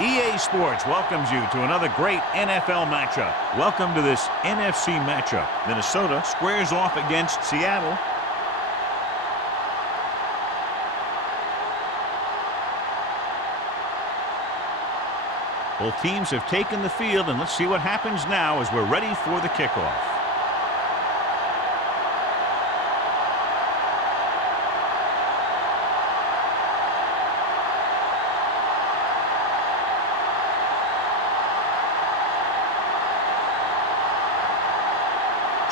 EA Sports welcomes you to another great NFL matchup. Welcome to this NFC matchup. Minnesota squares off against Seattle. Both teams have taken the field, and let's see what happens now as we're ready for the kickoff.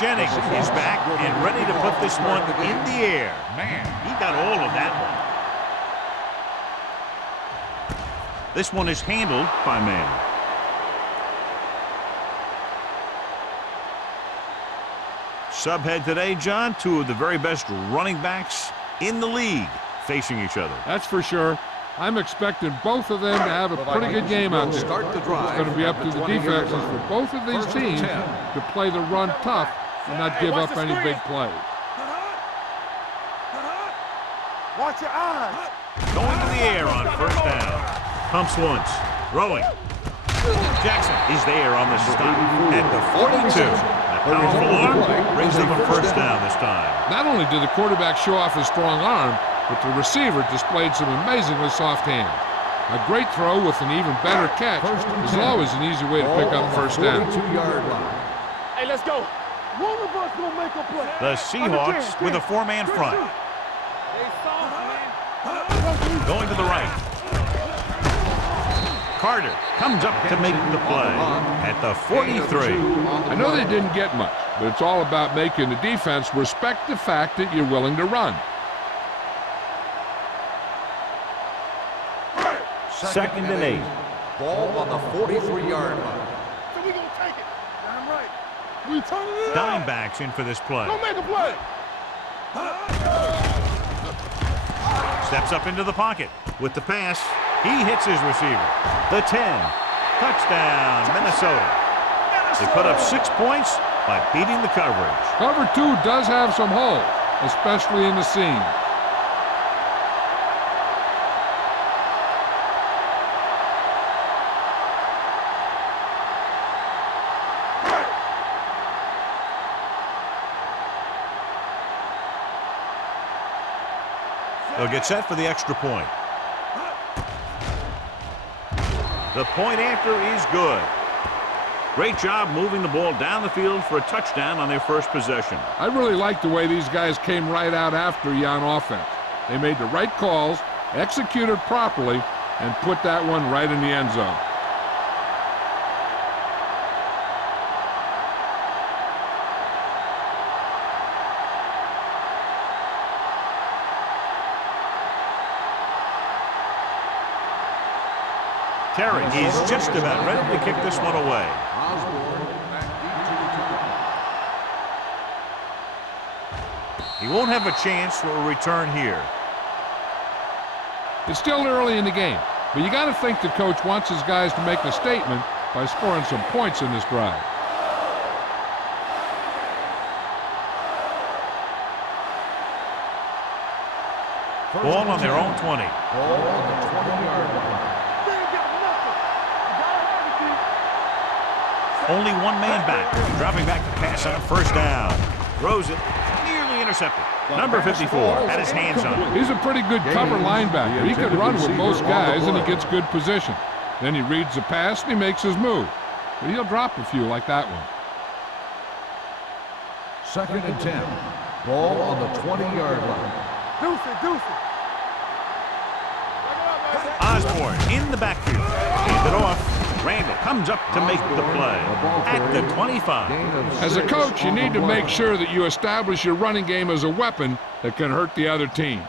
Jennings is back and ready to put this one in the air. Man, he got all of that one. This one is handled by man. Subhead today, John, two of the very best running backs in the league facing each other. That's for sure. I'm expecting both of them to have a pretty good game out there. It's going to be up to the defenses for both of these teams to play the run tough and not give up any big plays. Watch your eyes. Going to the air on first down. Pumps once. Throwing. Jackson is there on the stop at the 42. A powerful arm brings them a first down this time. Not only did the quarterback show off his strong arm, but the receiver displayed some amazingly soft hands. A great throw with an even better catch is always an easy way to pick up first down. Hey, let's go. One of us will make a play. The Seahawks with a four-man front. Going to the right. Carter comes up to make the play at the 43. I know they didn't get much, but it's all about making the defense respect the fact that you're willing to run. Second and 8. Ball on the 43-yard line. So we gonna take it. Damn right. We turning it Dime up. backs in for this play. Go make a play. Steps up into the pocket. With the pass, he hits his receiver. The 10. Touchdown, Minnesota. They put up 6 points by beating the coverage. Cover 2 does have some holes, especially in the seam. They'll get set for the extra point. The point after is good. Great job moving the ball down the field for a touchdown on their first possession. I really like the way these guys came right out after you on offense. They made the right calls, executed properly, and put that one right in the end zone. Terry is just about ready to kick this one away. He won't have a chance for a return here. It's still early in the game, but you got to think the coach wants his guys to make a statement by scoring some points in this drive. Ball on their own 20. Ball on the 20-yard line. Only one man back. Dropping back to pass on first down. Throws it. Nearly intercepted. Number 54 had his hands on it. He's a pretty good cover linebacker. He can run with most guys, and he gets good position. Then he reads the pass, and he makes his move. But he'll drop a few like that one. Second and 10. Ball on the 20-yard line. Deuce it. Osborne in the backfield. Hand it off. Randall comes up to make the play at the 25. As a coach, you need to make sure that you establish your running game as a weapon that can hurt the other team.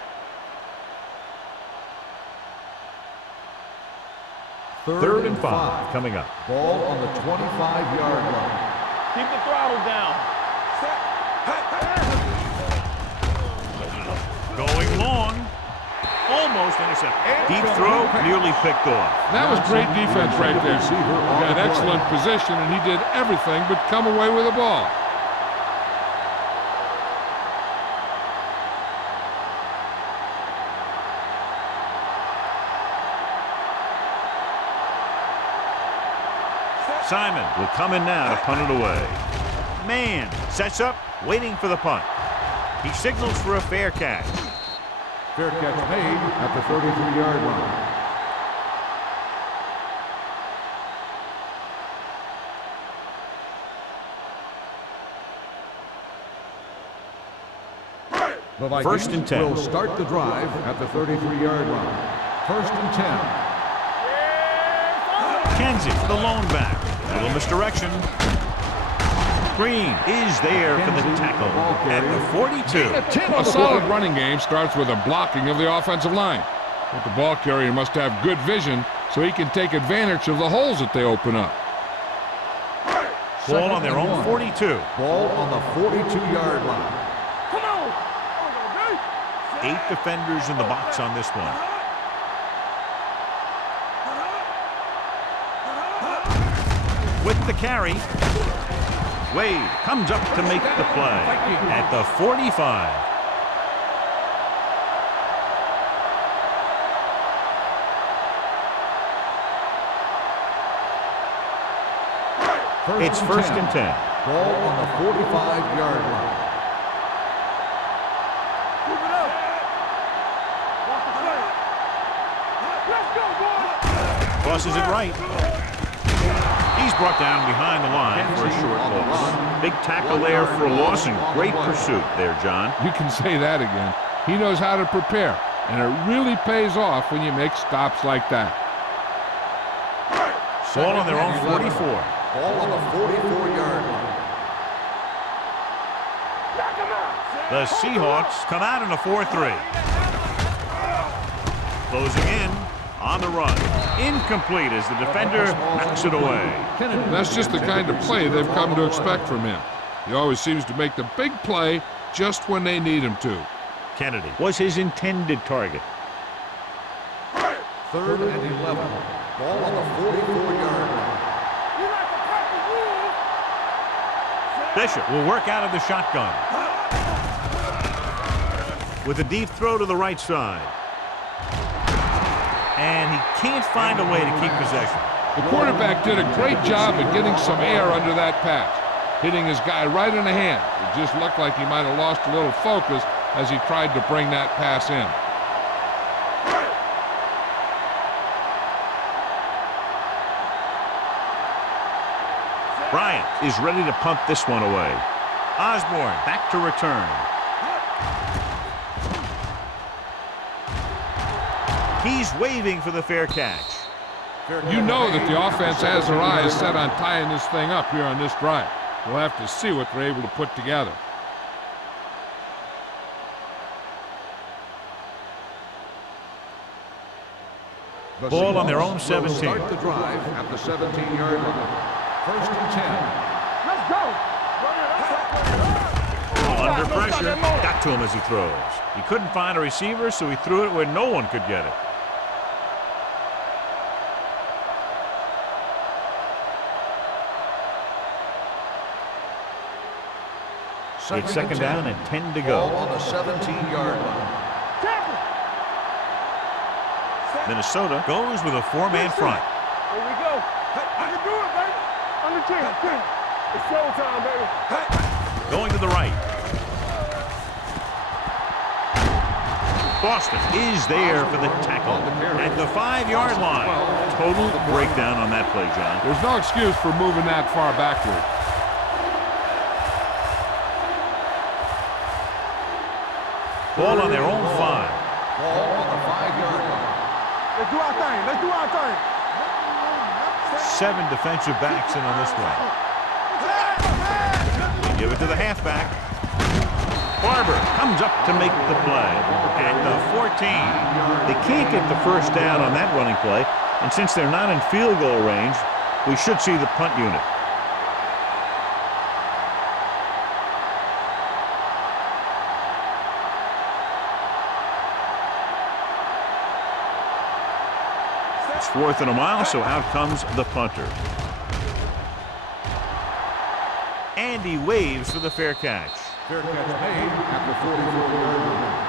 Third and 5 coming up. Ball on the 25-yard line. Keep the throttle down. Going long. Almost intercepted. Deep throw, nearly picked off. That was great defense right there. He got excellent position, and he did everything but come away with the ball. Simon will come in now to punt it away. Man sets up, waiting for the punt. He signals for a fair catch. Fair catch made at the 33-yard line. The Vikings First and 10. will start the drive at the 33-yard line. First and 10. Kenzie, the lone back. Little misdirection. Green is there for the tackle at the 42. A solid running game starts with a blocking of the offensive line. But the ball carrier must have good vision so he can take advantage of the holes that they open up. Ball on their own 42. Ball on the 42-yard line. 8 defenders in the box on this one. With the carry, Wade comes up to make the play at the 45. It's first and 10. Ball on the 45-yard line. Crosses it right. He's brought down behind the line for a short loss. Big tackle there for a loss and great pursuit there, John. You can say that again. He knows how to prepare, and it really pays off when you make stops like that. Ball on their own 44. Ball on the 44-yard line. The Seahawks come out in a 4-3. Closing in on the run. Incomplete as the defender knocks it away. That's just the kind of play they've come to expect from him. He always seems to make the big play just when they need him to. Kennedy was his intended target. Third and 11. Ball on the 44-yard line. Bishop will work out of the shotgun. With a deep throw to the right side. And he can't find a way to keep possession. The quarterback did a great job of getting some air under that pass, hitting his guy right in the hand. It just looked like he might have lost a little focus as he tried to bring that pass in. Bryant is ready to punt this one away. Osborne back to return. He's waving for the fair catch. You know that the offense has their eyes set on tying this thing up here on this drive. We'll have to see what they're able to put together. Ball on their own 17. Start the drive at the 17-yard line. First and 10. Let's go. Under pressure, got to him as he throws. He couldn't find a receiver, so he threw it where no one could get it. It's second down and 10 to go. Ball on the 17-yard line. Minnesota goes with a 4-man front. Here we go. I can do it, baby. Under 10. It's showtime, baby. Going to the right. Boston is there for the tackle at the 5-yard line. Total breakdown on that play, John. There's no excuse for moving that far backward. Ball on their own 5. Ball on the 5-yard line. Let's do our thing. Let's do our thing. 7 defensive backs in on this one. They give it to the halfback. Barber comes up to make the play at the 14. They can't get the first down on that running play, and since they're not in field goal range, we should see the punt unit. It's 4th and a mile, so out comes the punter. And he waves for the fair catch. Fair catch made at the 44-yard line.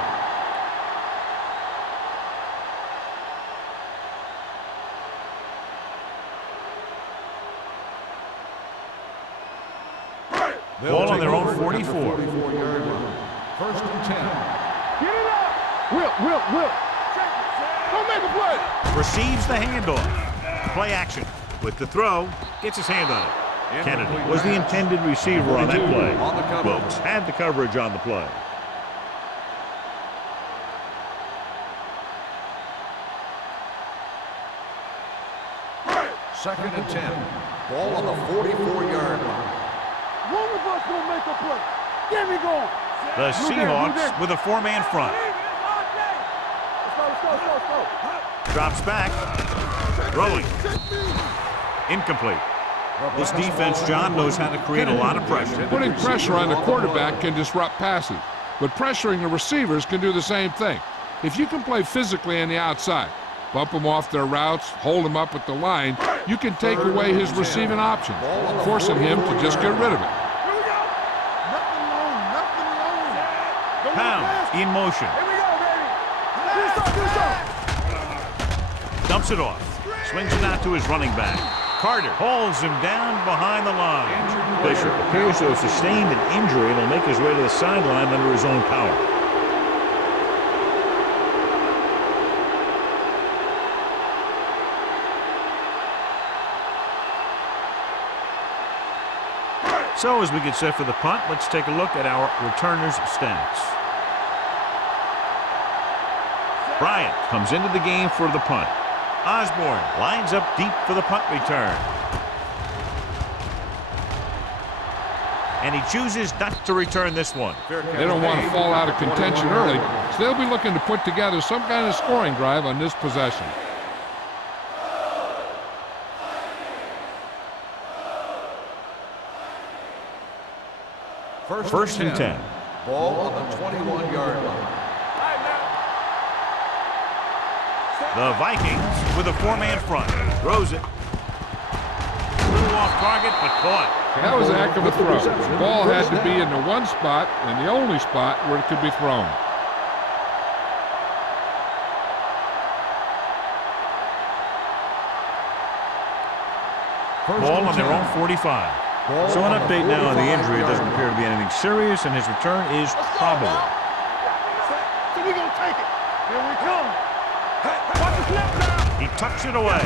Ball on their own 44. 44-yard line. First and 10. Get it up. Will. Don't make a play. Receives the handoff. Play action. With the throw, gets his hand on it. Kennedy was the intended receiver on that play. Wilkes had the coverage on the play. Second and 10. Ball on the 44-yard line. One of us gonna make a play. There we go. The Seahawks with a four-man front. Let's go. Drops back. Throwing. Incomplete. This defense, John, knows how to create a lot of pressure. Putting pressure on the quarterback can disrupt passes, but pressuring the receivers can do the same thing. If you can play physically on the outside, bump them off their routes, hold them up at the line, you can take away his receiving options, forcing him to just get rid of it. Here we go. Nothing long. Pound in motion. Here we go, baby. Do something. Dumps it off. Swings it out to his running back. Carter hauls him down behind the line. Bishop appears to have sustained an injury and will make his way to the sideline under his own power. So as we get set for the punt, let's take a look at our returners' stats. Bryant comes into the game for the punt. Osborne lines up deep for the punt return. And he chooses not to return this one. They don't want to fall out of contention early, so they'll be looking to put together some kind of scoring drive on this possession. First and 10. Ball on the 21-yard line. The Vikings with a four-man front. Throws it. Flew off target, but caught. That was a heck of a throw. The ball had to be in the one spot and the only spot where it could be thrown. Ball on their own 45. So an update now on the injury. It doesn't appear to be anything serious, and his return is probable. So we gonna take it. Here we come. Watch the snap now. He tucks it away.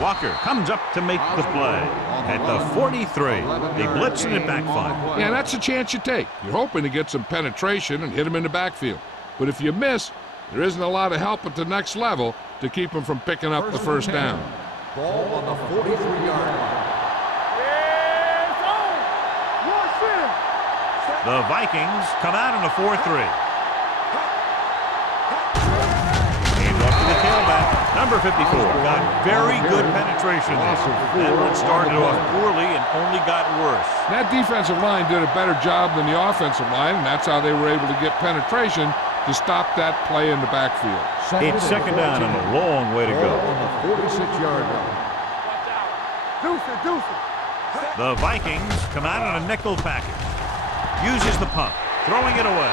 Walker comes up to make the play. At the 43, they blitz and it backfires. Yeah, that's a chance you take. You're hoping to get some penetration and hit him in the backfield. But if you miss, there isn't a lot of help at the next level to keep him from picking up the first down. Ball on the 43-yard line. It's on. Rush in. The Vikings come out in a 4-3. Off to the tailback. Number 54 got very good penetration there. That one started off poorly and only got worse. That defensive line did a better job than the offensive line, and that's how they were able to get penetration to stop that play in the backfield. It's second down and a long way to go. On the 46-yard line. Deuce it. The Vikings come out in a nickel package. Uses the pump, throwing it away.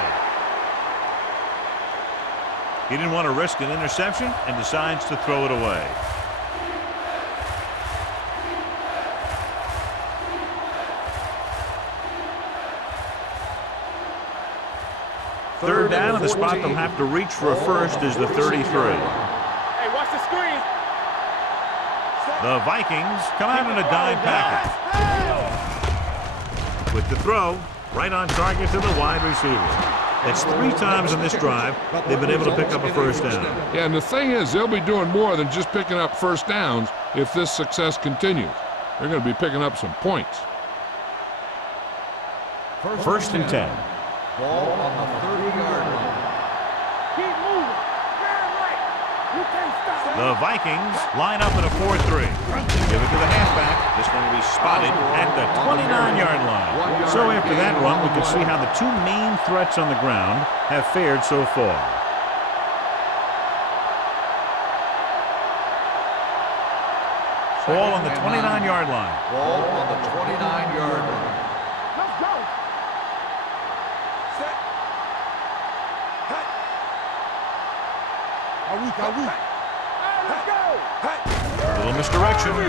He didn't want to risk an interception and decides to throw it away. Third down, and the spot they'll have to reach for a first is the 33. Hey, watch the screen. The Vikings come out in a dime package. With the throw, right on target to the wide receiver. That's 3 times in this drive they've been able to pick up a first down. Yeah, and the thing is, they'll be doing more than just picking up first downs if this success continues. They're going to be picking up some points. First and 10. Ball on the 30-yard line. Keep moving. Very right. You can't stop. The Vikings line up in a 4-3. Give it to the halfback. This one will be spotted at the 29-yard line. So after that run, we can see how the 2 main threats on the ground have fared so far. Ball on the 29-yard line. Ball on the 29-yard line. Let's go. Are we? Let's go. Little misdirection. Run.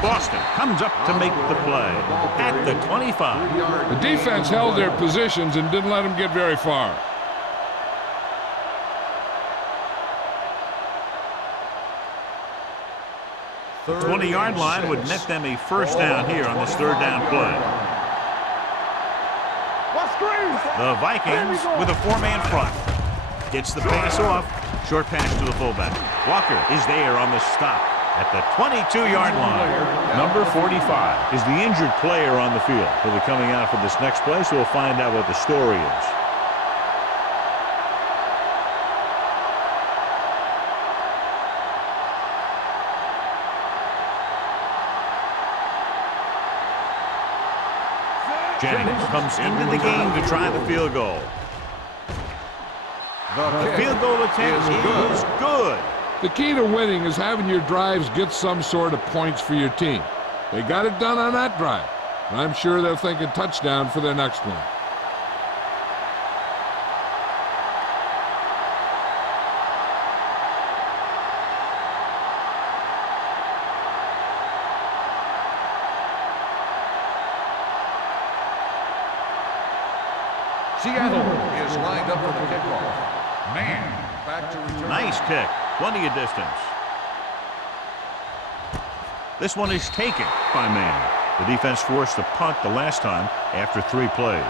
Boston comes up to make the play at the 25. The defense held their positions and didn't let them get very far. The 20-yard line would net them a first down here on this third down play. The Vikings with a four-man front. Gets the pass off. Short pass to the fullback. Walker is there on the stop at the 22-yard line. Number 45 is the injured player on the field. He'll be coming out for this next play, so we'll find out what the story is. Jennings comes into the game to try the field goal. The field goal attempt is good. The key to winning is having your drives get some sort of points for your team. They got it done on that drive. And I'm sure they're thinking touchdown for their next one. Seattle is lined up for the kickoff. Man, back to return. Nice kick. Plenty of distance. This one is taken by Man. The defense forced a punt the last time after 3 plays.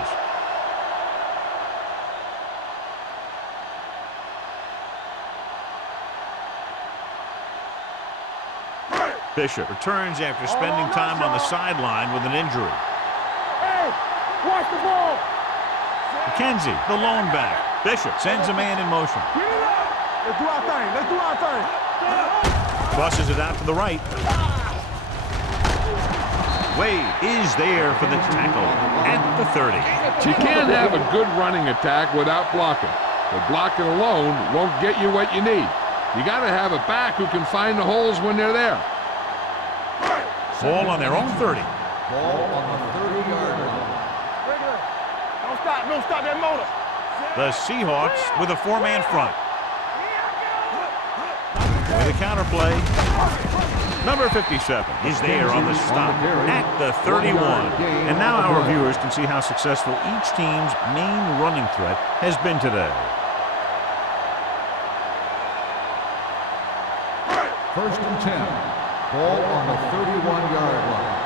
Bishop returns after spending time on the sideline with an injury. Hey, watch the ball. McKenzie, the lone back. Bishop sends a man in motion. Get it up. Let's do our thing. Let's do our thing. Crosses it out to the right. Wade is there for the tackle at the 30. You can't have a good running attack without blocking. But blocking alone won't get you what you need. You got to have a back who can find the holes when they're there. Ball on their own 30. Ball on the 30-yard line. Don't stop that motor. The Seahawks with a 4-man front. With a counter play. Number 57 is there on the stop at the 31. And now our viewers can see how successful each team's main running threat has been today. First and 10. Ball on the 31-yard line.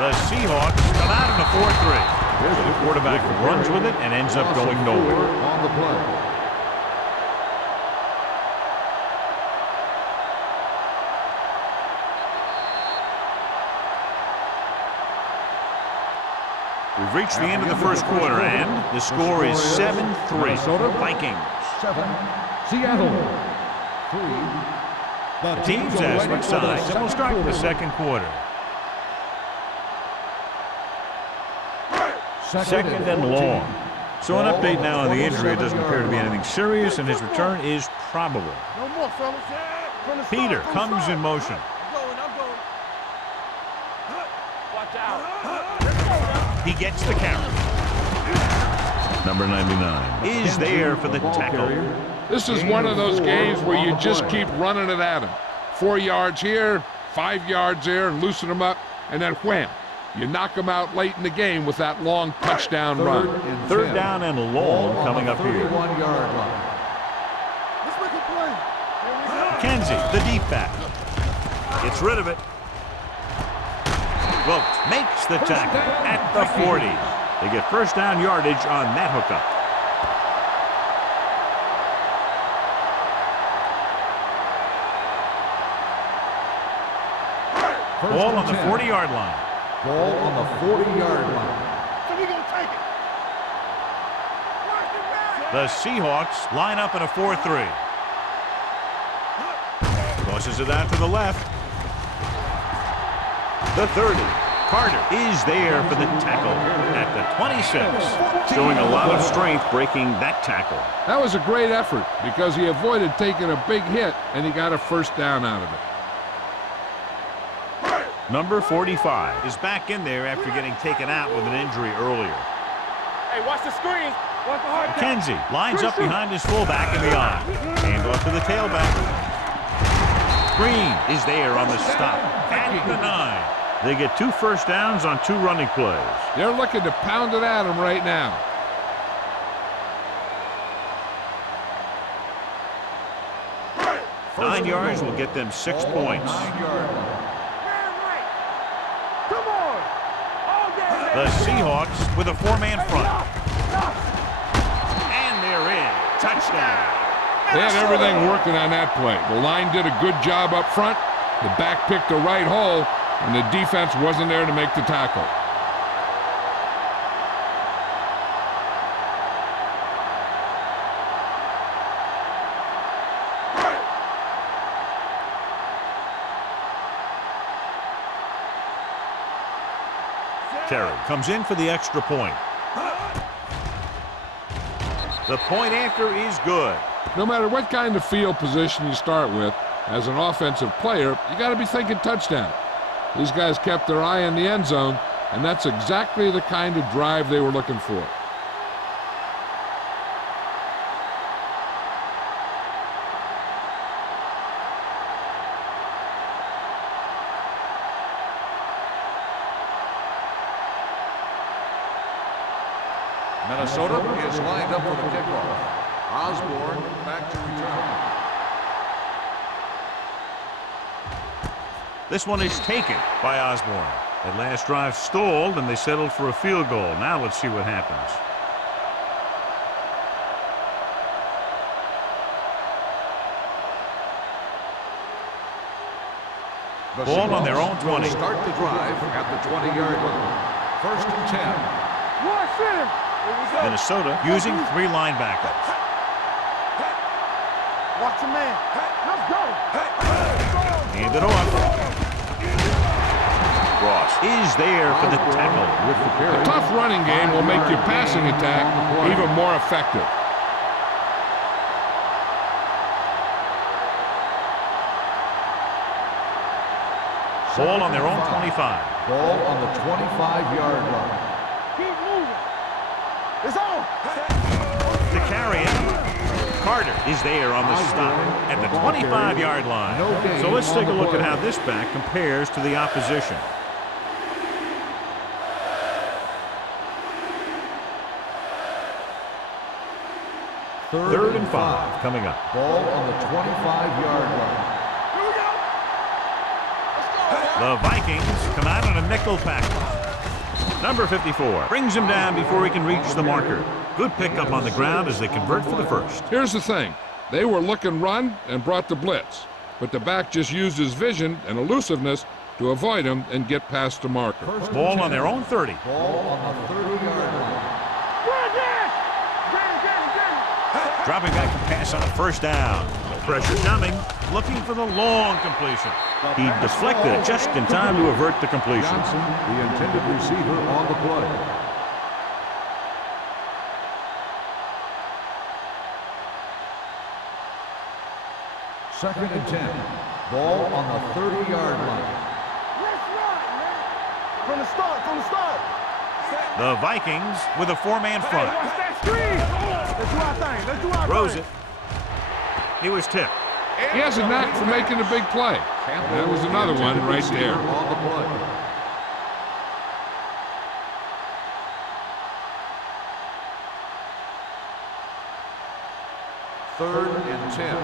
The Seahawks come out in a 4-3. So the quarterback runs with it and ends up going nowhere. On the play. We've reached the end of the first quarter, and the score is 7-3. Vikings. 7. Seattle. 3. The teams as switch sides, and we'll start the second quarter. Second and long. So an update now on the injury. It doesn't appear to be anything serious, and his return is probable. No more, fellas. Peter comes in motion. I'm going. Watch out. He gets the count. Number 99 is there for the tackle. This is one of those games where you just keep running it at him. 4 yards here, 5 yards there, and loosen them up, and then wham. You knock them out late in the game with that long touchdown run. Third down and long coming up here. 31-yard line. Let's make a play. McKenzie, the deep back. Gets rid of it. Wilkes makes the tackle at the 40. They get first down yardage on that hookup. Ball on the 40-yard line. Ball on the 40-yard line. So we're going to take it. The Seahawks line up in a 4-3. Tosses it out to the left. The 30. Carter is there for the tackle at the 26. Showing a lot of strength breaking that tackle. That was a great effort because he avoided taking a big hit, and he got a first down out of it. Number 45 is back in there after getting taken out with an injury earlier. Hey, watch the screen. Watch the hard count. McKenzie lines up behind his fullback in the eye. Hand off to the tailback. Green is there on the stop at the 9. They get 2 first downs on 2 running plays. They're looking to pound it at him right now. First 9 yards will get them 6 points. 9-yard line. Come on. All day. The Seahawks with a 4-man front. And they're in. Touchdown. They had everything working on that play. The line did a good job up front. The back picked the right hole, and the defense wasn't there to make the tackle. Terry comes in for the extra point. The point after is good. No matter what kind of field position you start with, as an offensive player, you got to be thinking touchdown. These guys kept their eye on the end zone, and that's exactly the kind of drive they were looking for. Minnesota is lined up for the kickoff. Osborne back to return. This one is taken by Osborne. That last drive stalled, and they settled for a field goal. Now let's see what happens. The Ball on their own Seahawks will 20. Start the drive at the 20-yard line. 1st and 10. Watch him. Here we go. Minnesota using 3 linebackers. Watch the man. Let's go. Hand it off. Ross is there for the tackle. With the carry. A tough running game will make your passing attack even more effective. Ball on their own 25. Ball on the 25-yard line. Keep moving. It's on. To carry it. Carter is there on the stop at the 25-yard line. So let's take a look at how this back compares to the opposition. Third and 5 coming up. Ball on the 25-yard line. Here we go. Let's go. The Vikings come out on a nickel package. Number 54 brings him down before he can reach the marker. Good pickup on the ground as they convert for the first. Here's the thing. They were looking run and brought the blitz, but the back just used his vision and elusiveness to avoid him and get past the marker. Ball on their own 30. Ball on the 30-yard line. Dropping back to pass on a first down. Pressure coming, looking for the long completion. He deflected it just in time to avert the completion. Johnson, the intended receiver on the play. Second and 10. Ball on the 30-yard line. Let's run, man. From the start. The Vikings with a 4-man front. Hey, watch that screen. Let's do our thing. Throws it. He was tipped. He has a knack for making a big play. That was another one right there. On the play. Third and 10.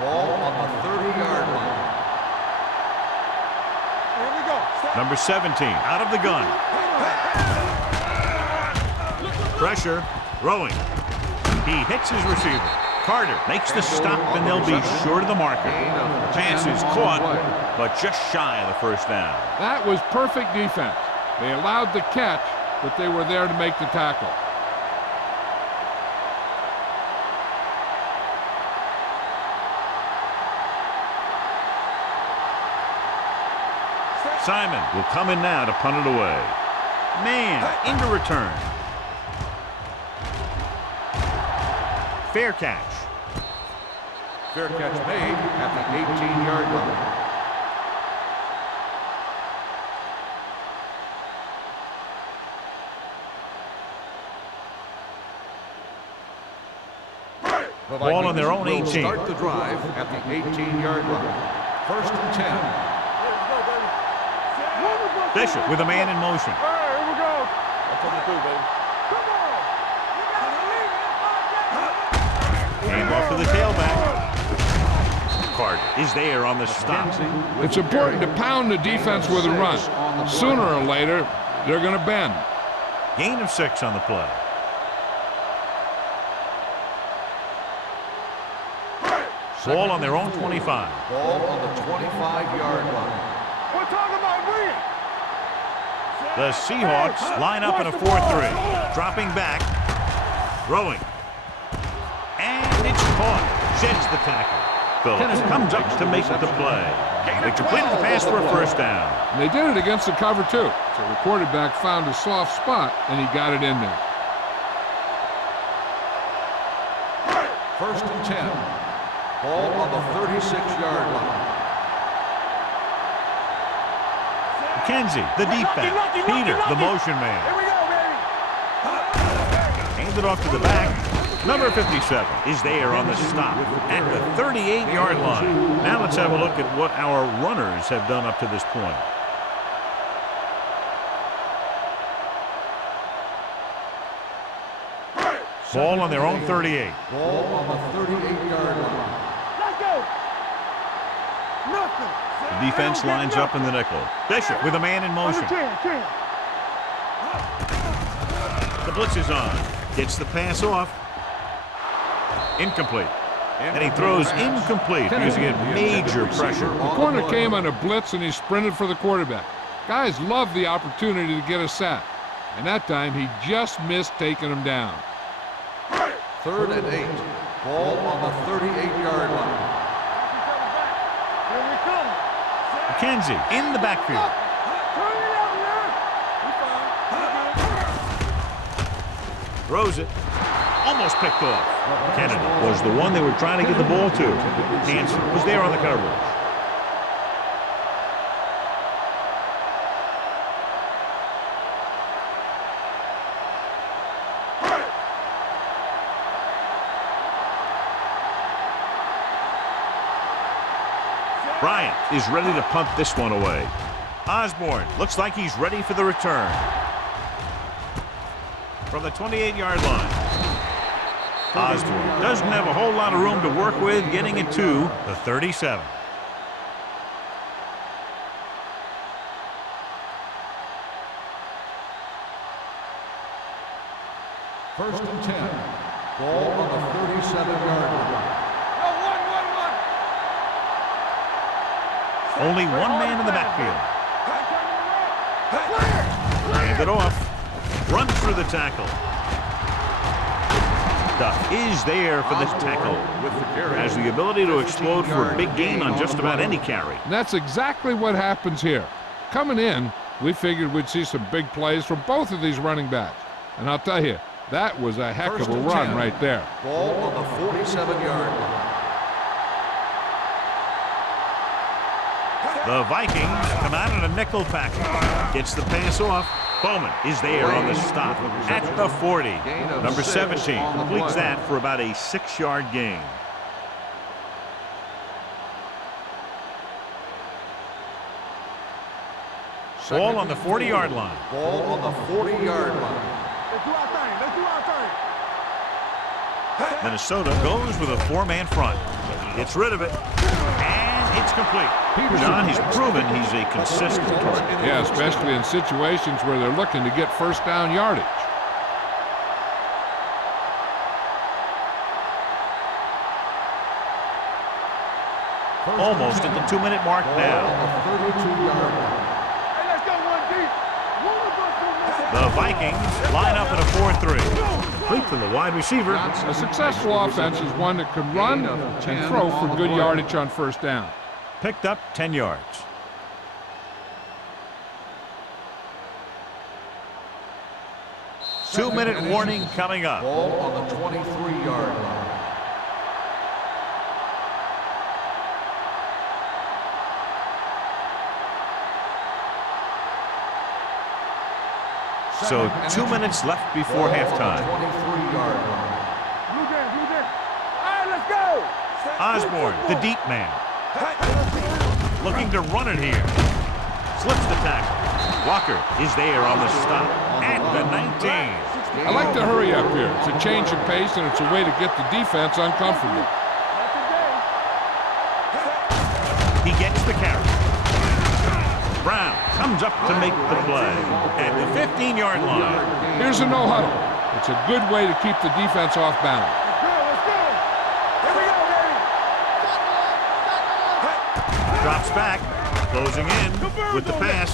Ball on the 30-yard line. Here we go. Number 17 out of the gun. Pressure, throwing. He hits his receiver. Carter makes the stop, and they'll be short of the marker. Pass is caught, but just shy of the first down. That was perfect defense. They allowed the catch, but they were there to make the tackle. Simon will come in now to punt it away. Man into return. Fair catch. Fair catch made at the 18-yard line. Ball on their own 18. Start the drive at the 18-yard line. First and 10. Let's go, baby. Bishop with a man in motion. All right, here we go. I'm coming through, baby. Come on. Came off to the tailback. Carter is there on the stop. It's important to pound the defense with a run. Sooner or later, they're going to bend. Gain of 6 on the play. Ball on their own 25. Ball on the 25-yard line. We're talking about bringing. The Seahawks line up in a 4-3. Dropping back. Throwing. And it's caught. Sheds the tackle. Phillips comes up to make the play. They completed the pass for a first down. And they did it against the cover, too. So the quarterback found a soft spot, and he got it in there. First and 10. Ball on the 36-yard line. McKenzie, the deep back. Peter, the motion man. Here we go, baby. Hands it off to the back. Number 57 is there on the stop at the 38-yard line. Now let's have a look at what our runners have done up to this point. Ball on their own 38. Ball on the 38-yard line. Let's go. Nothing. The defense lines up in the nickel. Bishop with a man in motion. 10. The blitz is on. Gets the pass off. Incomplete. And he throws incomplete because he had major pressure. The corner came on a blitz, and he sprinted for the quarterback. Guys love the opportunity to get a sack. And that time, he just missed taking him down. Third and 8. Ball on the 38-yard line. Here we come. McKenzie in the backfield. Turn it out, man. Throws it. Almost picked off. Kennedy was the one they were trying to get the ball to. Hanson was there on the coverage. Bryant is ready to punt this one away. Osborne looks like he's ready for the return. From the 28-yard line. Osborne doesn't have a whole lot of room to work with, getting it to the 37. First and 10. Ball on the 37-yard line. Only one man in the backfield. Hand it off. Runs through the tackle. Duff is there for the tackle. Has the ability to explode for a big gain on just about any carry. And that's exactly what happens here. Coming in, we figured we'd see some big plays from both of these running backs. And I'll tell you, that was a heck of a run right there. Ball on the 47-yard line. The Vikings come out in a nickel package. Gets the pass off. Bowman is there on the stop at the 40. Number 17 completes that for about a 6-yard gain. Ball on the 40-yard line. Ball on the 40-yard line. Let's do our thing. Let's do our thing. Minnesota goes with a 4-man front. Gets rid of it. And it's complete. John, he's proven he's a consistent target. Yeah, especially in situations where they're looking to get first down yardage. Almost at the 2-minute mark now. On the 32-yard line. Hey, let's go one deep. The Vikings line up in a 4-3. Complete to the wide receiver. A successful offense is one that can run and throw for good yardage on first down. Picked up 10 yards. Two-minute warning coming up. Ball on the 23-yard line. So 2 minutes left before halftime. 23-yard line. Blue game. All right, let's go. Osborne, the deep man. looking to run it here. Slips the tackle. Walker is there on the stop at the 19. I like to hurry up here. It's a change of pace, and it's a way to get the defense uncomfortable. He gets the carry. Brown comes up to make the play at the 15-yard line. Here's a no-huddle. It's a good way to keep the defense off balance. Let's go. Here we go, baby. Drops back, closing in with the pass,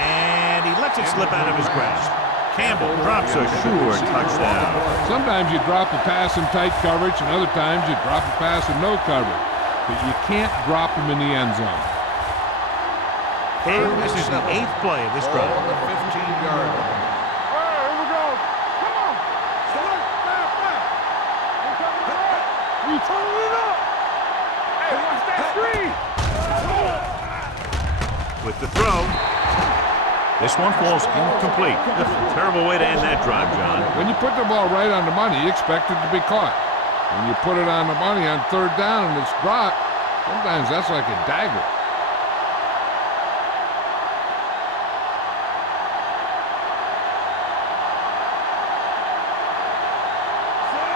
and he lets it slip out of his grasp. Campbell drops a sure touchdown. Sometimes you drop a pass in tight coverage, and other times you drop a pass in no coverage. But you can't drop them in the end zone. And this is the 8th play of this drive. On the 15-yard line. All right, here we go. Come on. Back. We turning it up. Hey, watch that screen. With the throw. This one falls incomplete. Terrible way to end that drive, John. When you put the ball right on the money, you expect it to be caught. When you put it on the money on 3rd down and it's dropped, sometimes that's like a dagger.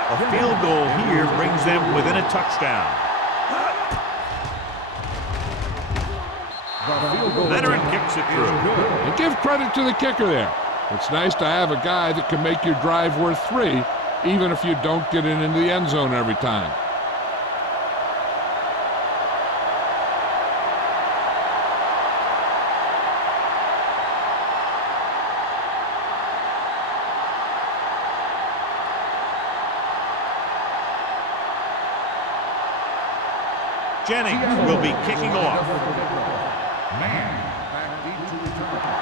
A field goal here brings them within a touchdown. Veteran kicks it through. And give credit to the kicker there. It's nice to have a guy that can make your drive worth 3, even if you don't get it into the end zone every time. Jennings will be kicking off. Man, back deep to return.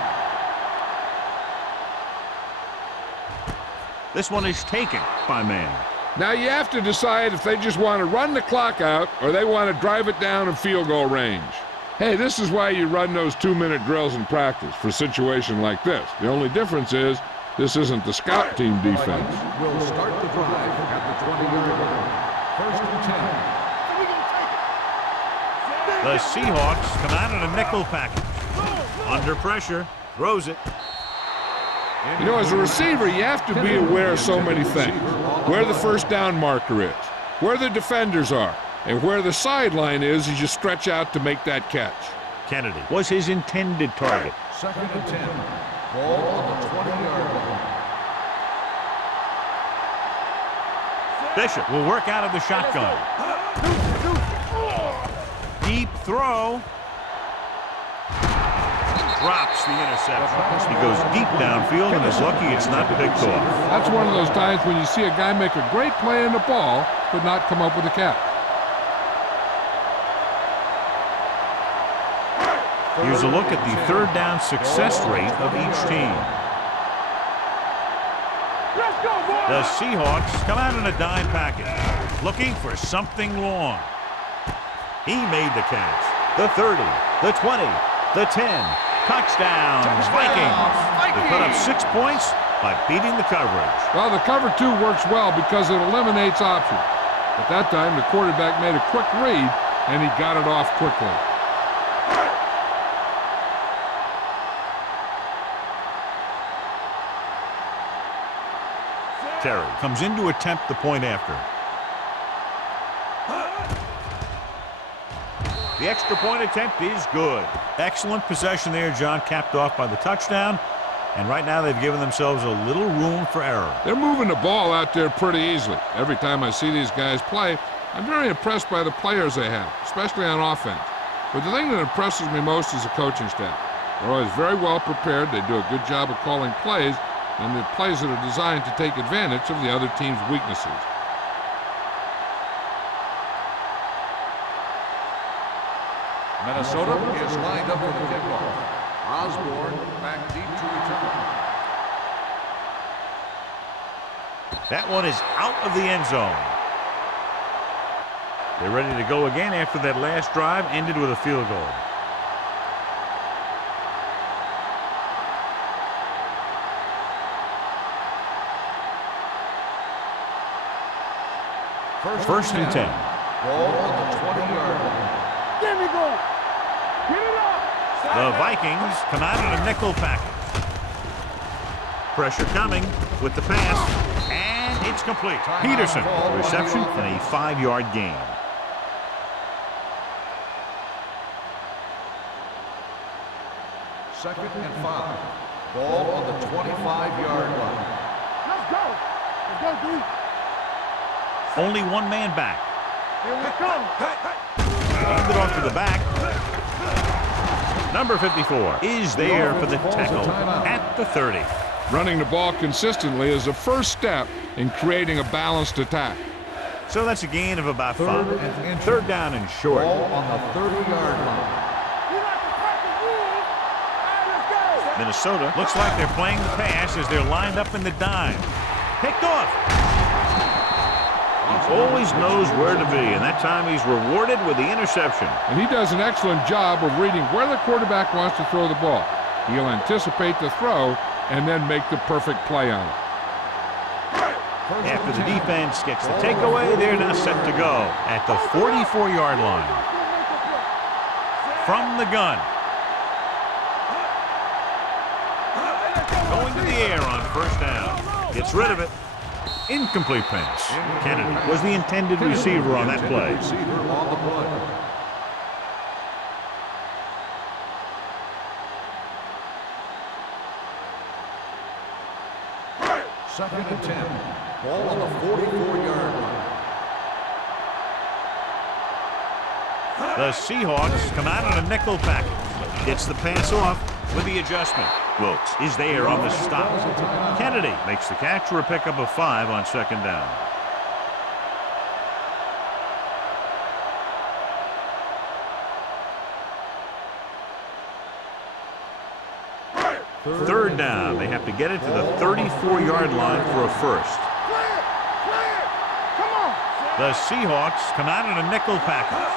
This one is taken by Man. Now you have to decide if they just want to run the clock out or they want to drive it down in field goal range. Hey, this is why you run those 2-minute drills in practice for a situation like this. The only difference is this isn't the scout team defense. Will start the drive at the 20-yard line. 1st and 10. The Seahawks come out in a nickel package. Under pressure, throws it. You know, as a receiver, you have to be aware of so many things. Where the 1st down marker is, where the defenders are, and where the sideline is as you stretch out to make that catch. Kennedy was his intended target. 2nd and 10. Ball on the 20-yard line. Bishop will work out of the shotgun. Deep throw. Drops the interception. He goes deep downfield and is lucky it's not picked off. That's one of those times when you see a guy make a great play in the ball, but not come up with a catch. Here's a look at the 3rd down success rate of each team. Let's go, boys. The Seahawks come out in a dime package, looking for something long. He made the catch. The 30, the 20, the 10. Touchdown, Vikings. They put up 6 points by beating the coverage. Well, the cover 2 works well because it eliminates options. At that time, the quarterback made a quick read, and he got it off quickly. Terry comes in to attempt the point after. The extra point attempt is good. Excellent possession there, John, capped off by the touchdown. And right now they've given themselves a little room for error. They're moving the ball out there pretty easily. Every time I see these guys play, I'm very impressed by the players they have, especially on offense. But the thing that impresses me most is the coaching staff. They're always very well prepared. They do a good job of calling plays, and the plays that are designed to take advantage of the other team's weaknesses. Minnesota is lined up for the kickoff. Osborne back deep to return. That one is out of the end zone. They're ready to go again after that last drive ended with a field goal. First and 10. Ball on the 20-yard line. There we go. The Vikings come out in a nickel package. Pressure coming with the pass, and it's complete. Peterson, reception, and a 5-yard gain. Second and 5. Ball on the 25-yard line. Let's go. Let's go, D. Only one man back. Here we come. Hand it off to the back. Number 54 is there for the tackle at the 30. Running the ball consistently is the first step in creating a balanced attack. So that's a gain of about 5. and Third down and short. Ball on the 30-yard line. Minnesota looks like they're playing the pass as they're lined up in the dime. Picked off. He always knows where to be, and that time he's rewarded with the interception. And he does an excellent job of reading where the quarterback wants to throw the ball. He'll anticipate the throw and then make the perfect play on it. After the defense gets the takeaway, they're now set to go at the 44-yard line. From the gun. Going to the air on first down. Gets rid of it. Incomplete pass. Kennedy was the intended receiver on that play. Receiver on the play. Second and 10. Ball on the 44-yard line. The Seahawks come out in a nickel package. Gets the pass off with the adjustment. Wilkes is there on the stop. Kennedy makes the catch for a pickup of 5 on second down. Third down. They have to get it to the 34-yard line for a first. The Seahawks come out in a nickel package.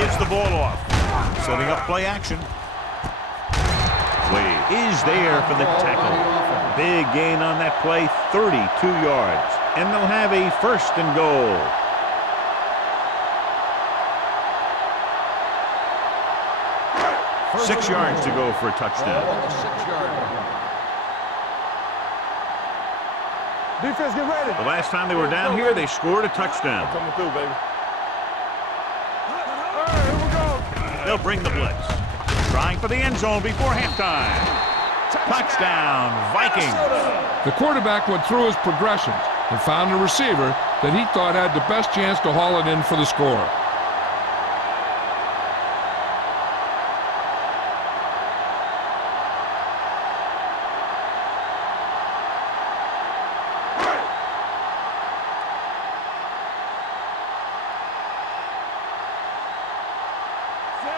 Gives the ball off. Setting up play action. Wade is there for the tackle. Big gain on that play, 32 yards. And they'll have a first and goal. Six yards to go for a touchdown. Ball on the 6-yard line. Defense, get ready. The last time they were down here, they scored a touchdown. Coming through, baby. All right, here we go. They'll bring the blitz. Trying for the end zone before halftime. Touchdown, Vikings. The quarterback went through his progressions and found a receiver that he thought had the best chance to haul it in for the score.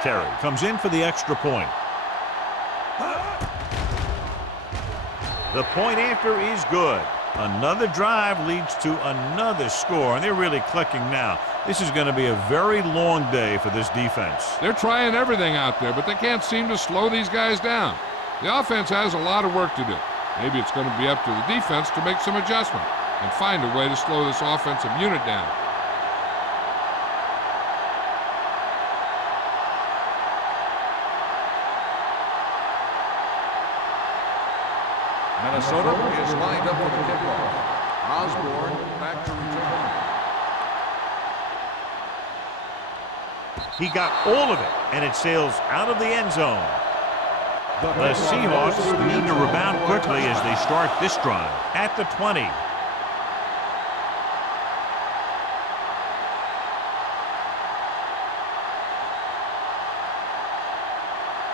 Terry comes in for the extra point. The point after is good. Another drive leads to another score, and they're really clicking now. This is going to be a very long day for this defense. They're trying everything out there, but they can't seem to slow these guys down. The offense has a lot of work to do. Maybe it's going to be up to the defense to make some adjustment and find a way to slow this offensive unit down. Minnesota is lined up for the kickoff. Osborne back to return. He got all of it, and it sails out of the end zone. The Seahawks need to rebound quickly as they start this drive at the 20.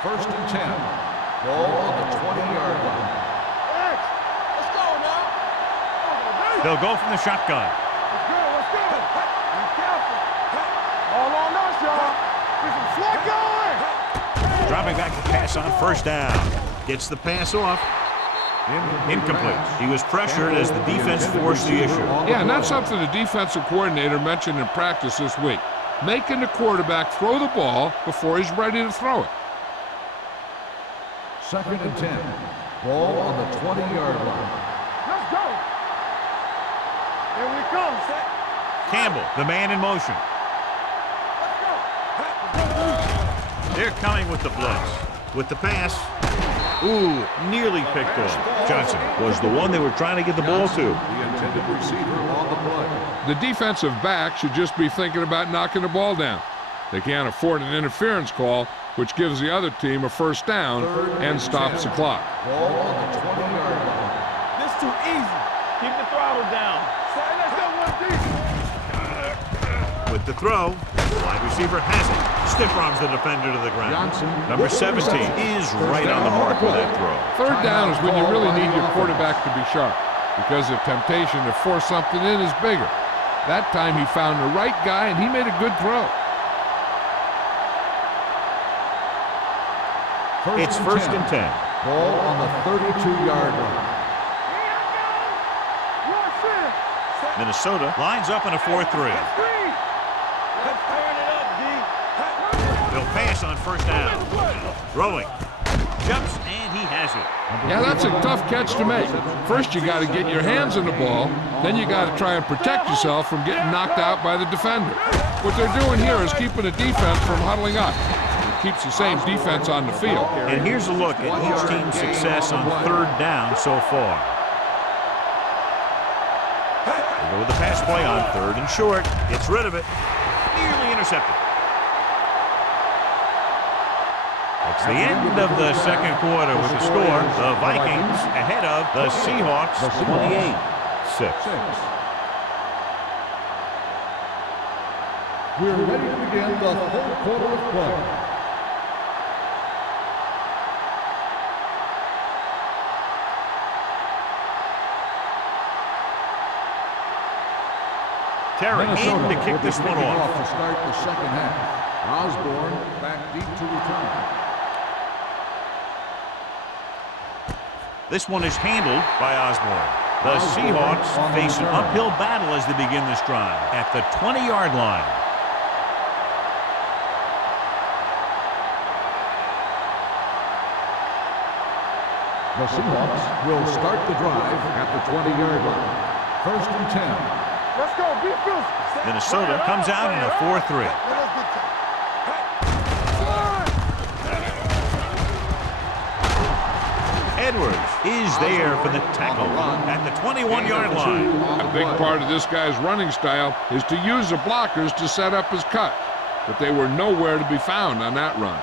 First and 10. Ball on the 20-yard line. Let's go now. They'll go from the shotgun. Let's go. Be careful. All on us, y'all. Get some slack going. Dropping back to pass on first down. Gets the pass off. Incomplete. He was pressured as the defense forced the issue. Yeah, and that's something the defensive coordinator mentioned in practice this week. Making the quarterback throw the ball before he's ready to throw it. Second and 10. Ball on the 20-yard line. Let's go. Here we come. Campbell, the man in motion. They're coming with the blitz. With the pass. Ooh, nearly picked off. Johnson was the one they were trying to get the ball to. The intended receiver on the play. The defensive back should just be thinking about knocking the ball down. They can't afford an interference call, which gives the other team a first down and stops the clock. Ball on the 20-yard line. This too easy. Keep the throttle down. Let's go, one deep. With the throw, the wide receiver has it. Stiff arms the defender to the ground. Number 17 is right on the mark with that throw. Third down is when you really need your quarterback to be sharp, because the temptation to force something in is bigger. That time he found the right guy and he made a good throw. It's first and 10. Ball on the 32-yard line. Minnesota lines up in a 4-3. Let's turn it up, D. They'll pass on first down. Throwing. Jumps, and he has it. Yeah, that's a tough catch to make. First, you got to get your hands on the ball. Then you got to try and protect yourself from getting knocked out by the defender. What they're doing here is keeping the defense from huddling up. It keeps the same defense on the field. And here's a look at each team's success on third down so far. They go with the pass play on third and short. Gets rid of it. Nearly intercepted. It's the end of the second quarter with the score. The Vikings ahead of the Seahawks 28-6. We're ready to begin the third quarter of play. Terry in to kick this one off. To start the second half. Osborne back deep to return. This one is handled by Osborne. The Seahawks face an uphill battle as they begin this drive at the 20-yard line. The Seahawks will start the drive at the 20-yard line. First and 10. Let's go, be physical. Minnesota comes out in a 4-3. Edwards is there for the tackle at the 21-yard line. A big part of this guy's running style is to use the blockers to set up his cut, but they were nowhere to be found on that run.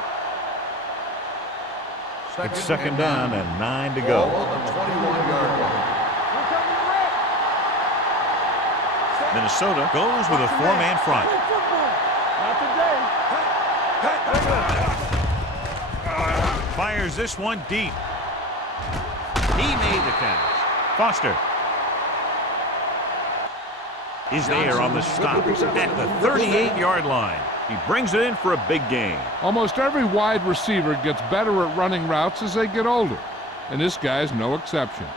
It's second down and 9 to go. On the 21-yard line. Minnesota goes with a four-man front. Not today. Fires this one deep. He made the catch. Foster is there on the stop at the 38-yard line. He brings it in for a big gain. Almost every wide receiver gets better at running routes as they get older, and this guy's no exception.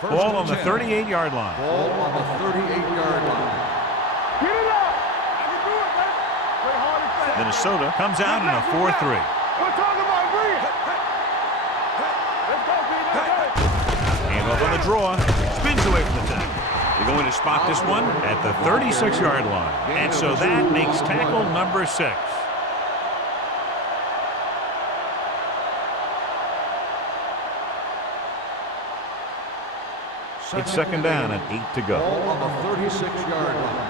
Ball on the 38-yard line. Ball on the 38-yard line. Get it up. I can do it, man. Play hard and fast. Minnesota comes out in a 4-3. We're talking about Green. Let's go, Green. Hand off on the draw. Spins away from the tackle. They're going to spot this one at the 36-yard line. And so that makes tackle number 6. It's second down and 8 to go. Ball on the 36-yard line.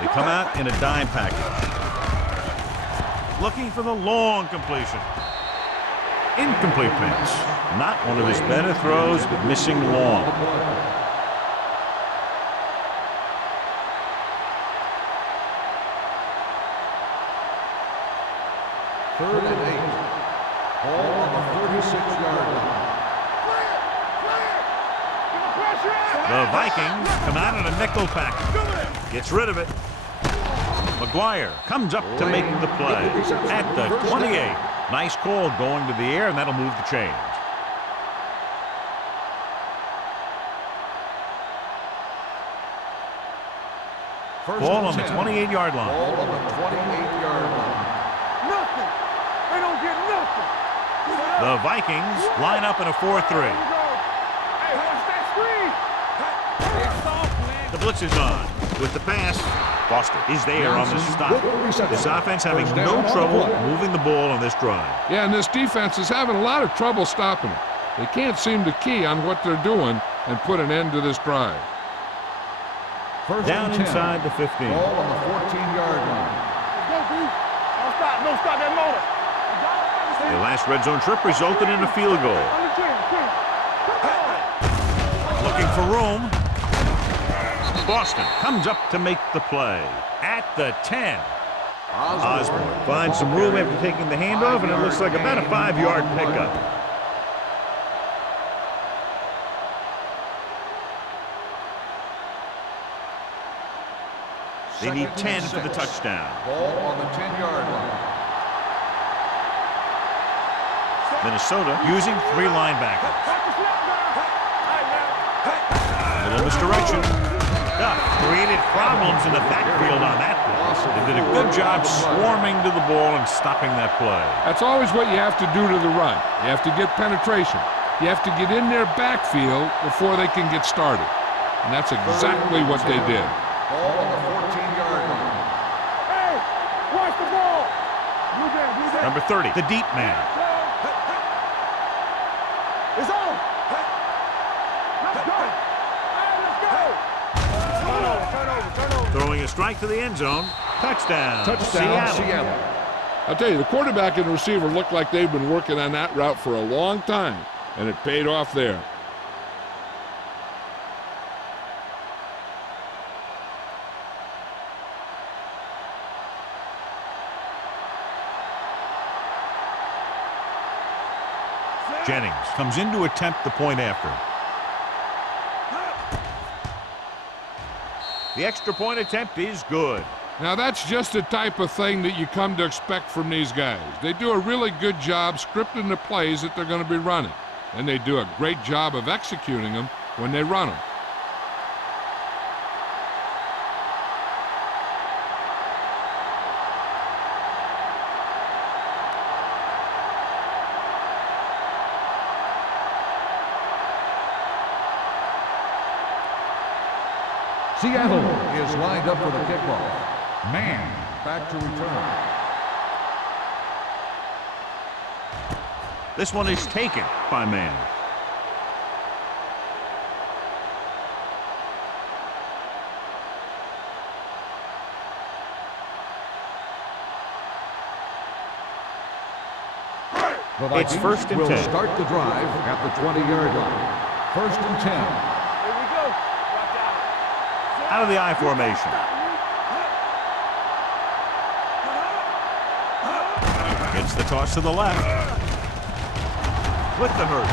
They come out in a dime package. Looking for the long completion. Incomplete pass. Not one of his better throws, but missing long. Third and 8. Ball on the 36-yard line. The Vikings come out in a nickel package. Gets rid of it. McGuire comes up to make the play at the 28. Nice call going to the air, and that'll move the chains. Ball on the 28-yard line. Ball on the 28-yard line. Nothing. They don't get nothing. The Vikings line up in a 4-3. Hey, watch that screen. Hey, soft, man. The blitz is on. With the pass, Foster is there on the stop. This offense having no trouble moving the ball on this drive. Yeah, and this defense is having a lot of trouble stopping it. They can't seem to key on what they're doing and put an end to this drive. Down inside the 15. Ball on the 14-yard line. Go, B. Don't stop. Don't stop that motor. The last red zone trip resulted in a field goal. Looking for room. Boston comes up to make the play at the 10. Osborne finds some room after taking the handoff, and it looks like about a 5-yard pickup. They need 10 for the touchdown. Ball on the 10-yard line. Minnesota using 3 linebackers. A little misdirection. Duff created problems in the backfield on that play. They did a good job swarming to the ball and stopping that play. That's always what you have to do to the run. You have to get penetration. You have to get in their backfield before they can get started. And that's exactly what they did. Ball on the 14-yard line. Hey, watch the ball. Blue down, blue down. Number 30, the deep man. It's on. Let's go. Let's go. Turn over. Throwing a strike to the end zone. Touchdown. Seattle. I'll tell you, the quarterback and the receiver look like they've been working on that route for a long time, and it paid off there. Jennings comes in to attempt the point after. The extra point attempt is good. Now that's just the type of thing that you come to expect from these guys. They do a really good job scripting the plays that they're going to be running, and they do a great job of executing them when they run them. Seattle is lined up for the kickoff. Man back to return. This one is taken by Man. It's 1st and 10. Will start the drive at the 20-yard line. 1st and 10. Here we go. Watch out. Out of the I formation. Gets the toss to the left. With the hurt.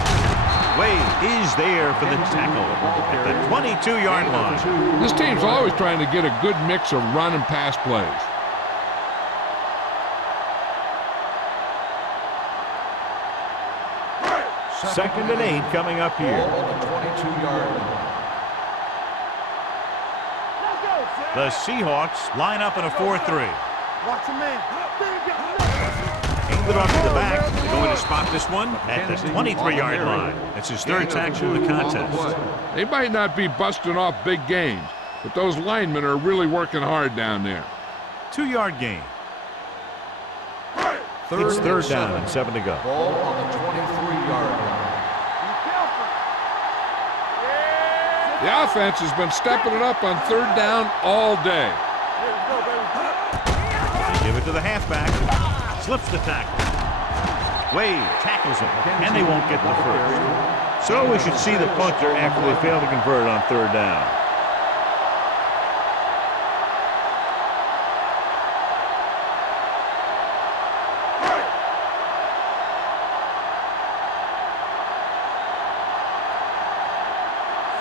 Wade is there for the tackle at the 22-yard line. This team's always trying to get a good mix of run and pass plays. Second and 8 coming up here. Ball on the 22-yard line. The Seahawks line up in a 4-3. Watch him, man. Aimed it off to the back. They're going to spot this one at the 23-yard line. That's his 3rd tackle of the contest. They might not be busting off big games, but those linemen are really working hard down there. 2-yard gain. It's 3rd down and 7 to go. Ball on the 23-yard line. The offense has been stepping it up on 3rd down all day. They give it to the halfback. Slips the tackle. Wade tackles him, and they won't get the first. So we should see the punter after they fail to convert on 3rd down.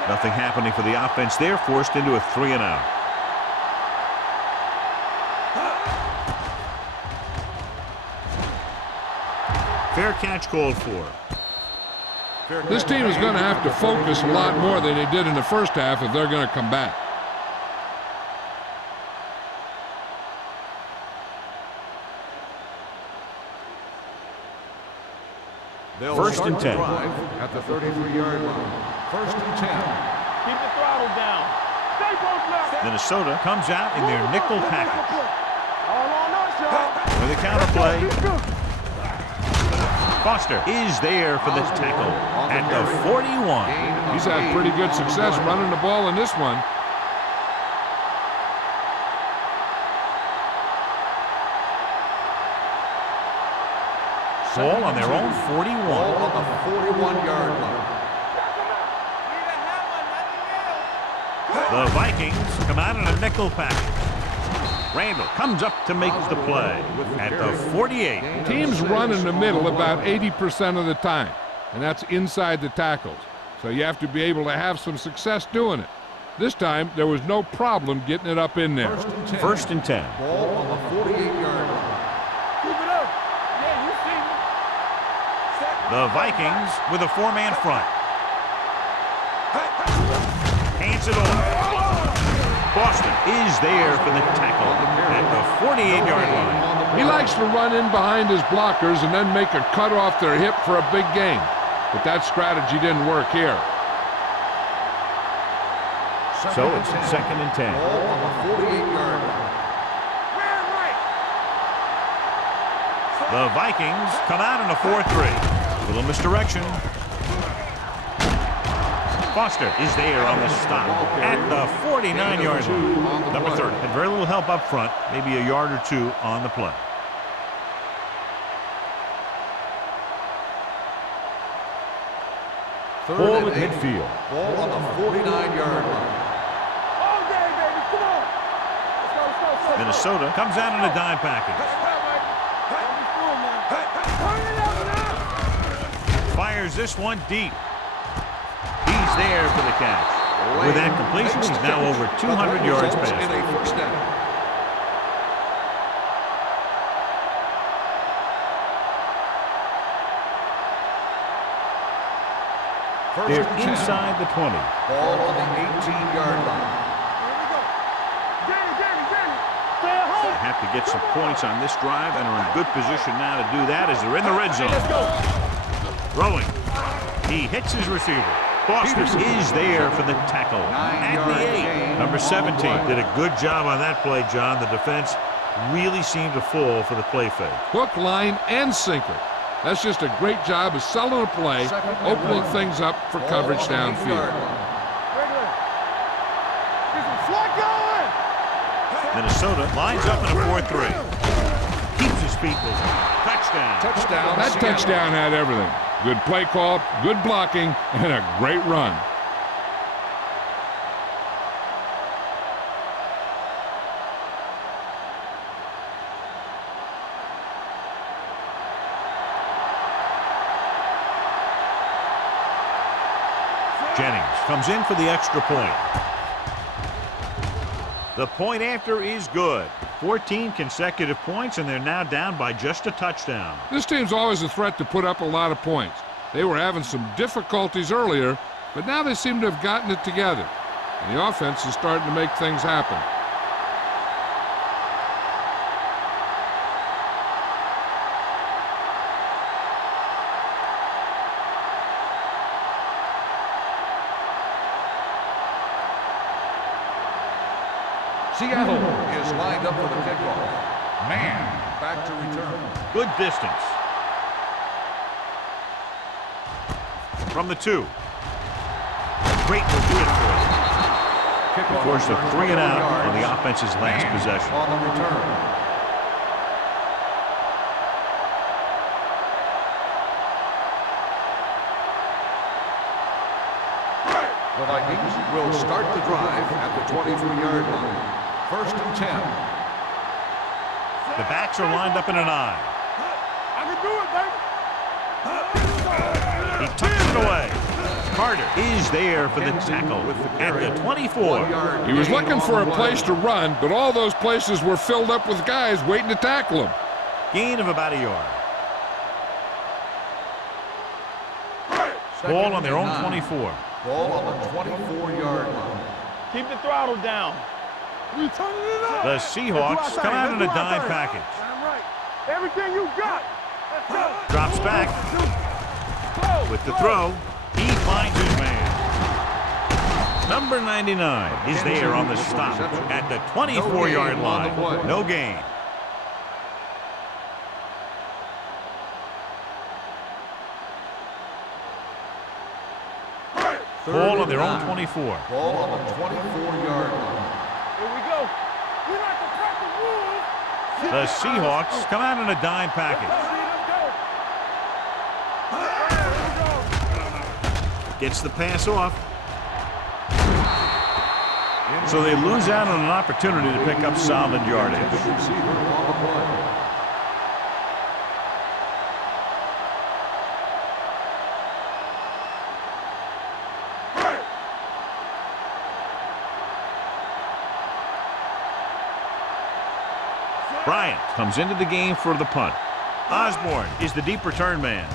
Nothing happening for the offense there, forced into a 3-and-out. Fair catch called for. This team is going to have to focus a lot more than they did in the first half if they're going to come back. They'll 1st start and the 10. drive at the 33-yard line. 1st and 10. Keep the throttle down. Stay both left. Minnesota comes out in their nickel package. All on us, y'all. With a counter play. Foster is there for the tackle at the 41. He's had pretty good success running the ball in this one. Ball on their own 41. Ball on the 41-yard line. The Vikings come out in a nickel package. Randall comes up to make the play at the 48. Teams run in the middle about 80% of the time, and that's inside the tackles. So you have to be able to have some success doing it. This time, there was no problem getting it up in there. First and 10. Ball on the 48-yard line. Keep it up. Yeah, you see me. The Vikings with a four-man front. Hands it off. Boston is there for the tackle at the 48-yard line. He likes to run in behind his blockers and then make a cut off their hip for a big gain. But that strategy didn't work here. So it's second and 10. Ball on the 48-yard line. The Vikings come out in a 4-3. Little misdirection. Foster is there on the stop at the 49-yard line. Number 30 had very little help up front, maybe a yard or two on the play. Ball at midfield. Ball on the 49-yard line. All day, baby. Come on. Let's go, let's go, let's go. Minnesota comes out in a dime package. Don't be fooled, man. Turn it up now. Fires this one deep. He's there for the catch. With that completion, he's now over 200 yards In passing. a first down. They're inside the 20. Ball on the 18-yard line. Here we go. Danny. Stay at home. They have to get some points on this drive and are in good position now to do that as they're in the red zone. Let's go. Throwing. He hits his receiver. Foster is there for the tackle at the 8. Number 17 did a good job on that play, John. The defense really seemed to fall for the play fake. Hook, line, and sinker. That's just a great job of selling a play, opening things up for coverage downfield. Regular. Get some slot going. Minnesota lines up in a 4-3. Keeps his feet moving. Touchdown. Touchdown. That touchdown had everything. Good play call, good blocking, and a great run. Jennings comes in for the extra point. The point after is good. 14 consecutive points, and they're now down by just a touchdown. This team's always a threat to put up a lot of points. They were having some difficulties earlier, but now they seem to have gotten it together. And the offense is starting to make things happen. Seattle is lined up for the kickoff. Man back to return. Good distance. From the 2. Great will do it for him. Kickoff Forced a 3 and out on the yards. offense's last Man possession. on the return. The Vikings will start the drive at the 23-yard line. First and 10. The backs are lined up in a 9. I can do it, baby. He tucks it away. Carter is there for the tackle at the 24. He was looking for a place to run, but all those places were filled up with guys waiting to tackle him. Gain of about a yard. Ball on their own 24. Ball on the 24-yard line. Keep the throttle down. We turning it up. The Seahawks come out in a dime package. Damn right. Everything you got. Let's go. Drops back with the throw. He finds his man. Number 99 is there on the stop at the 24-yard line. No gain. Ball on their own 24. Ball on the 24-yard line. Here we go. We like to crack the wood. The Seahawks come out in a dime package. Gets the pass off. So they lose out on an opportunity to pick up solid yardage. Bryant comes into the game for the punt. Osborne is the deep return man.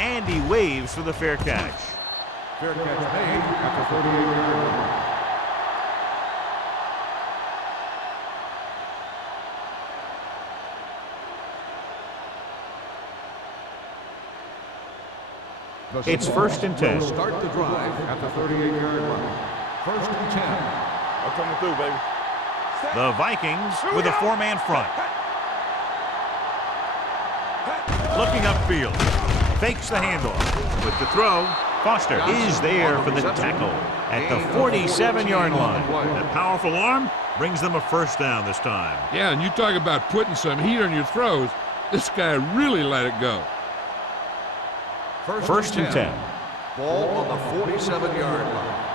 And he waves for the fair catch. Fair catch made at the 38-yard line. It's 1st and 10. Start the drive at the 38-yard line. 1st and 10. I'm coming through, baby. The Vikings with a 4-man front. Looking upfield. Fakes the handoff. With the throw, Foster is there for the tackle at the 47-yard line. That powerful arm brings them a first down this time. Yeah, and you talk about putting some heat on your throws. This guy really let it go. 1st and 10. Ball on the 47-yard line.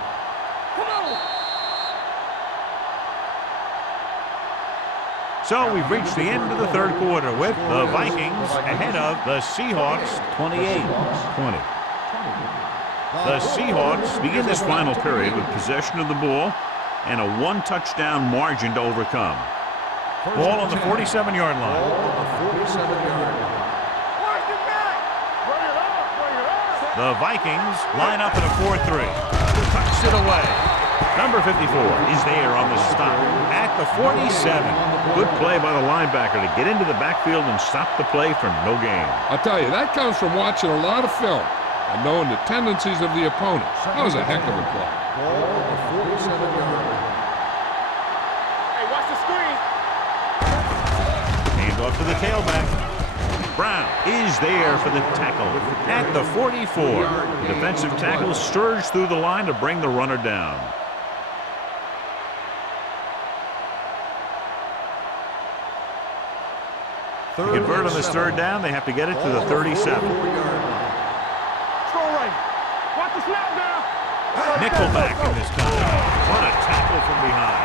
So we've reached the end of the third quarter with the Vikings ahead of the Seahawks 28-20. The Seahawks begin this final period with possession of the ball and a 1-touchdown margin to overcome. Ball on the 47-yard line. Ball on the 47-yard line. The Vikings line up in a 4-3. Tucks it away. Number 54 is there on the stop at the 47. Good play by the linebacker to get into the backfield and stop the play for no gain. I'll tell you, that comes from watching a lot of film and knowing the tendencies of the opponent. That was a heck of a play. Ball on the 47-yard line. Hey, watch the screen. Hand off to the tailback. Brown is there for the tackle at the 44. The defensive tackle surged through the line to bring the runner down. To convert on this third down, they have to get it to the 37. Scroll right. Watch the snap now. Nickelback in this time. What a tackle from behind.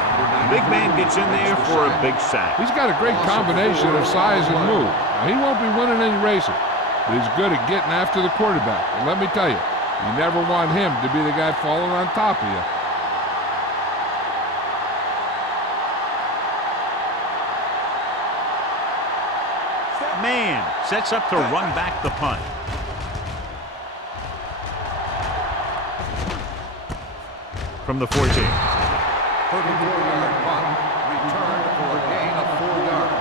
The big man gets in there for a big sack. He's got a great combination of size and move. Now, he won't be winning any races, but he's good at getting after the quarterback. And let me tell you, you never want him to be the guy falling on top of you. Man sets up to run back the punt. From the 14. 34-yard punt. Return for a gain of 4 yards.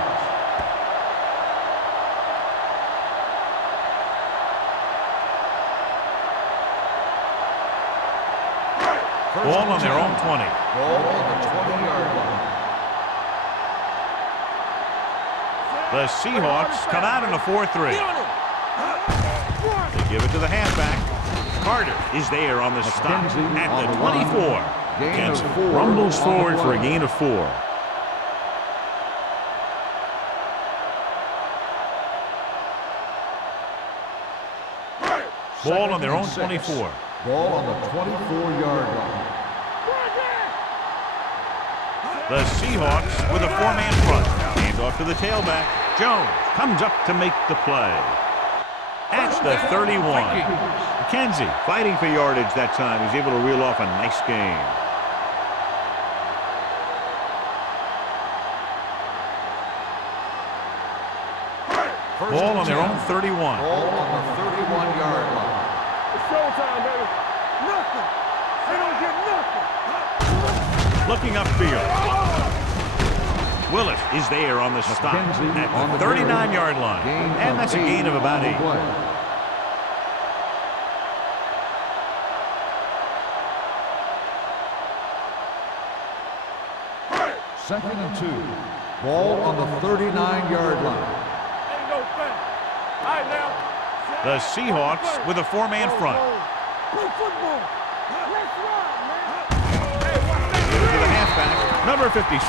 Ball on their own 20. Ball on the 20-yard line. The Seahawks come out in a 4-3. They give it to the halfback. Carter is there on the stop at the 24. McKenzie rumbles forward for a gain of 4. Ball on their own 24. Ball on the 24-yard line. The Seahawks with a 4-man front. Hand off to the tailback. Jones comes up to make the play. At the 31. McKenzie fighting for yardage that time. He's able to reel off a nice gain. Ball on their own 31. Ball on the 31-yard line. It's showtime, baby. Nothing. They don't get nothing. Looking upfield. Willis is there on the stop at the 39-yard line. And that's a gain of about 8. 2nd and 2. Ball on the 39-yard line. Ain't no thing. All right, now. The Seahawks with a four-man front. Play football. Let's rock, man. To the halfback, number 57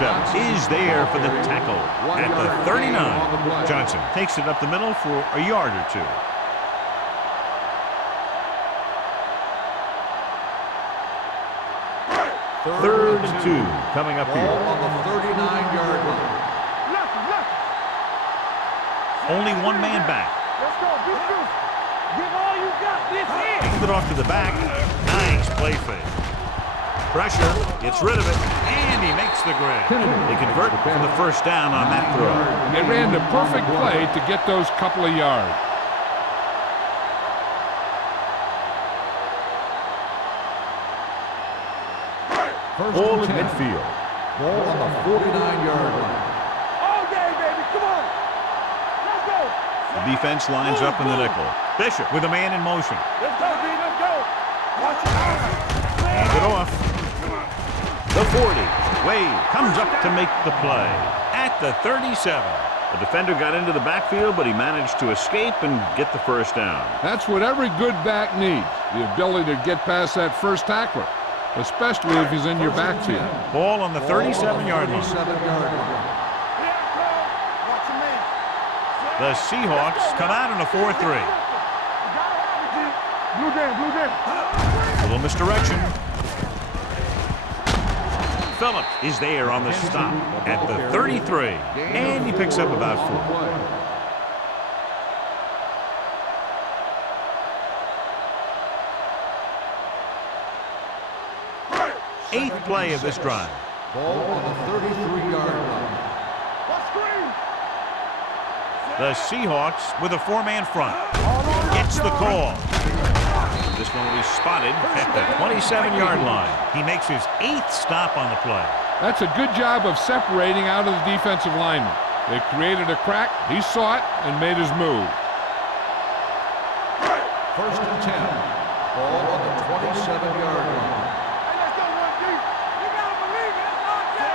is there for the tackle at the 39. Johnson takes it up the middle for a yard or two. Third and 2 coming up Ball here. on the 39-yard line. Only one man back. Let's go. Be truthful. Give all you got. This is. Hand it off to the back. Nice play fake. Pressure, gets rid of it, and he makes the grab. They convert for the first down on that throw. They ran the perfect play to get those couple of yards. Ball at midfield. Ball on the 49-yard line. All day, baby. Come on. Let's go. The defense lines up in the nickel. Bishop with a man in motion. Let's go, B. Let's go. Watch it out. Hand it off. The 40. Wade comes up to make the play at the 37. The defender got into the backfield, but he managed to escape and get the first down. That's what every good back needs, the ability to get past that first tackler, especially if he's in your backfield. Ball on the 37-yard line. 37-yard line. Watch your man. The Seahawks come out in a 4-3. Blue game. Little misdirection. Phillips is there on the stop at the 33, and he picks up about 4. Eighth play of this drive. Ball on the 33-yard line. The Seahawks with a four-man front. Gets the call. This one will be spotted at the 27-yard line. He makes his 8th stop on the play. That's a good job of separating out of the defensive lineman. They created a crack, he saw it, and made his move. 1st and 10. Ball on the 27-yard line.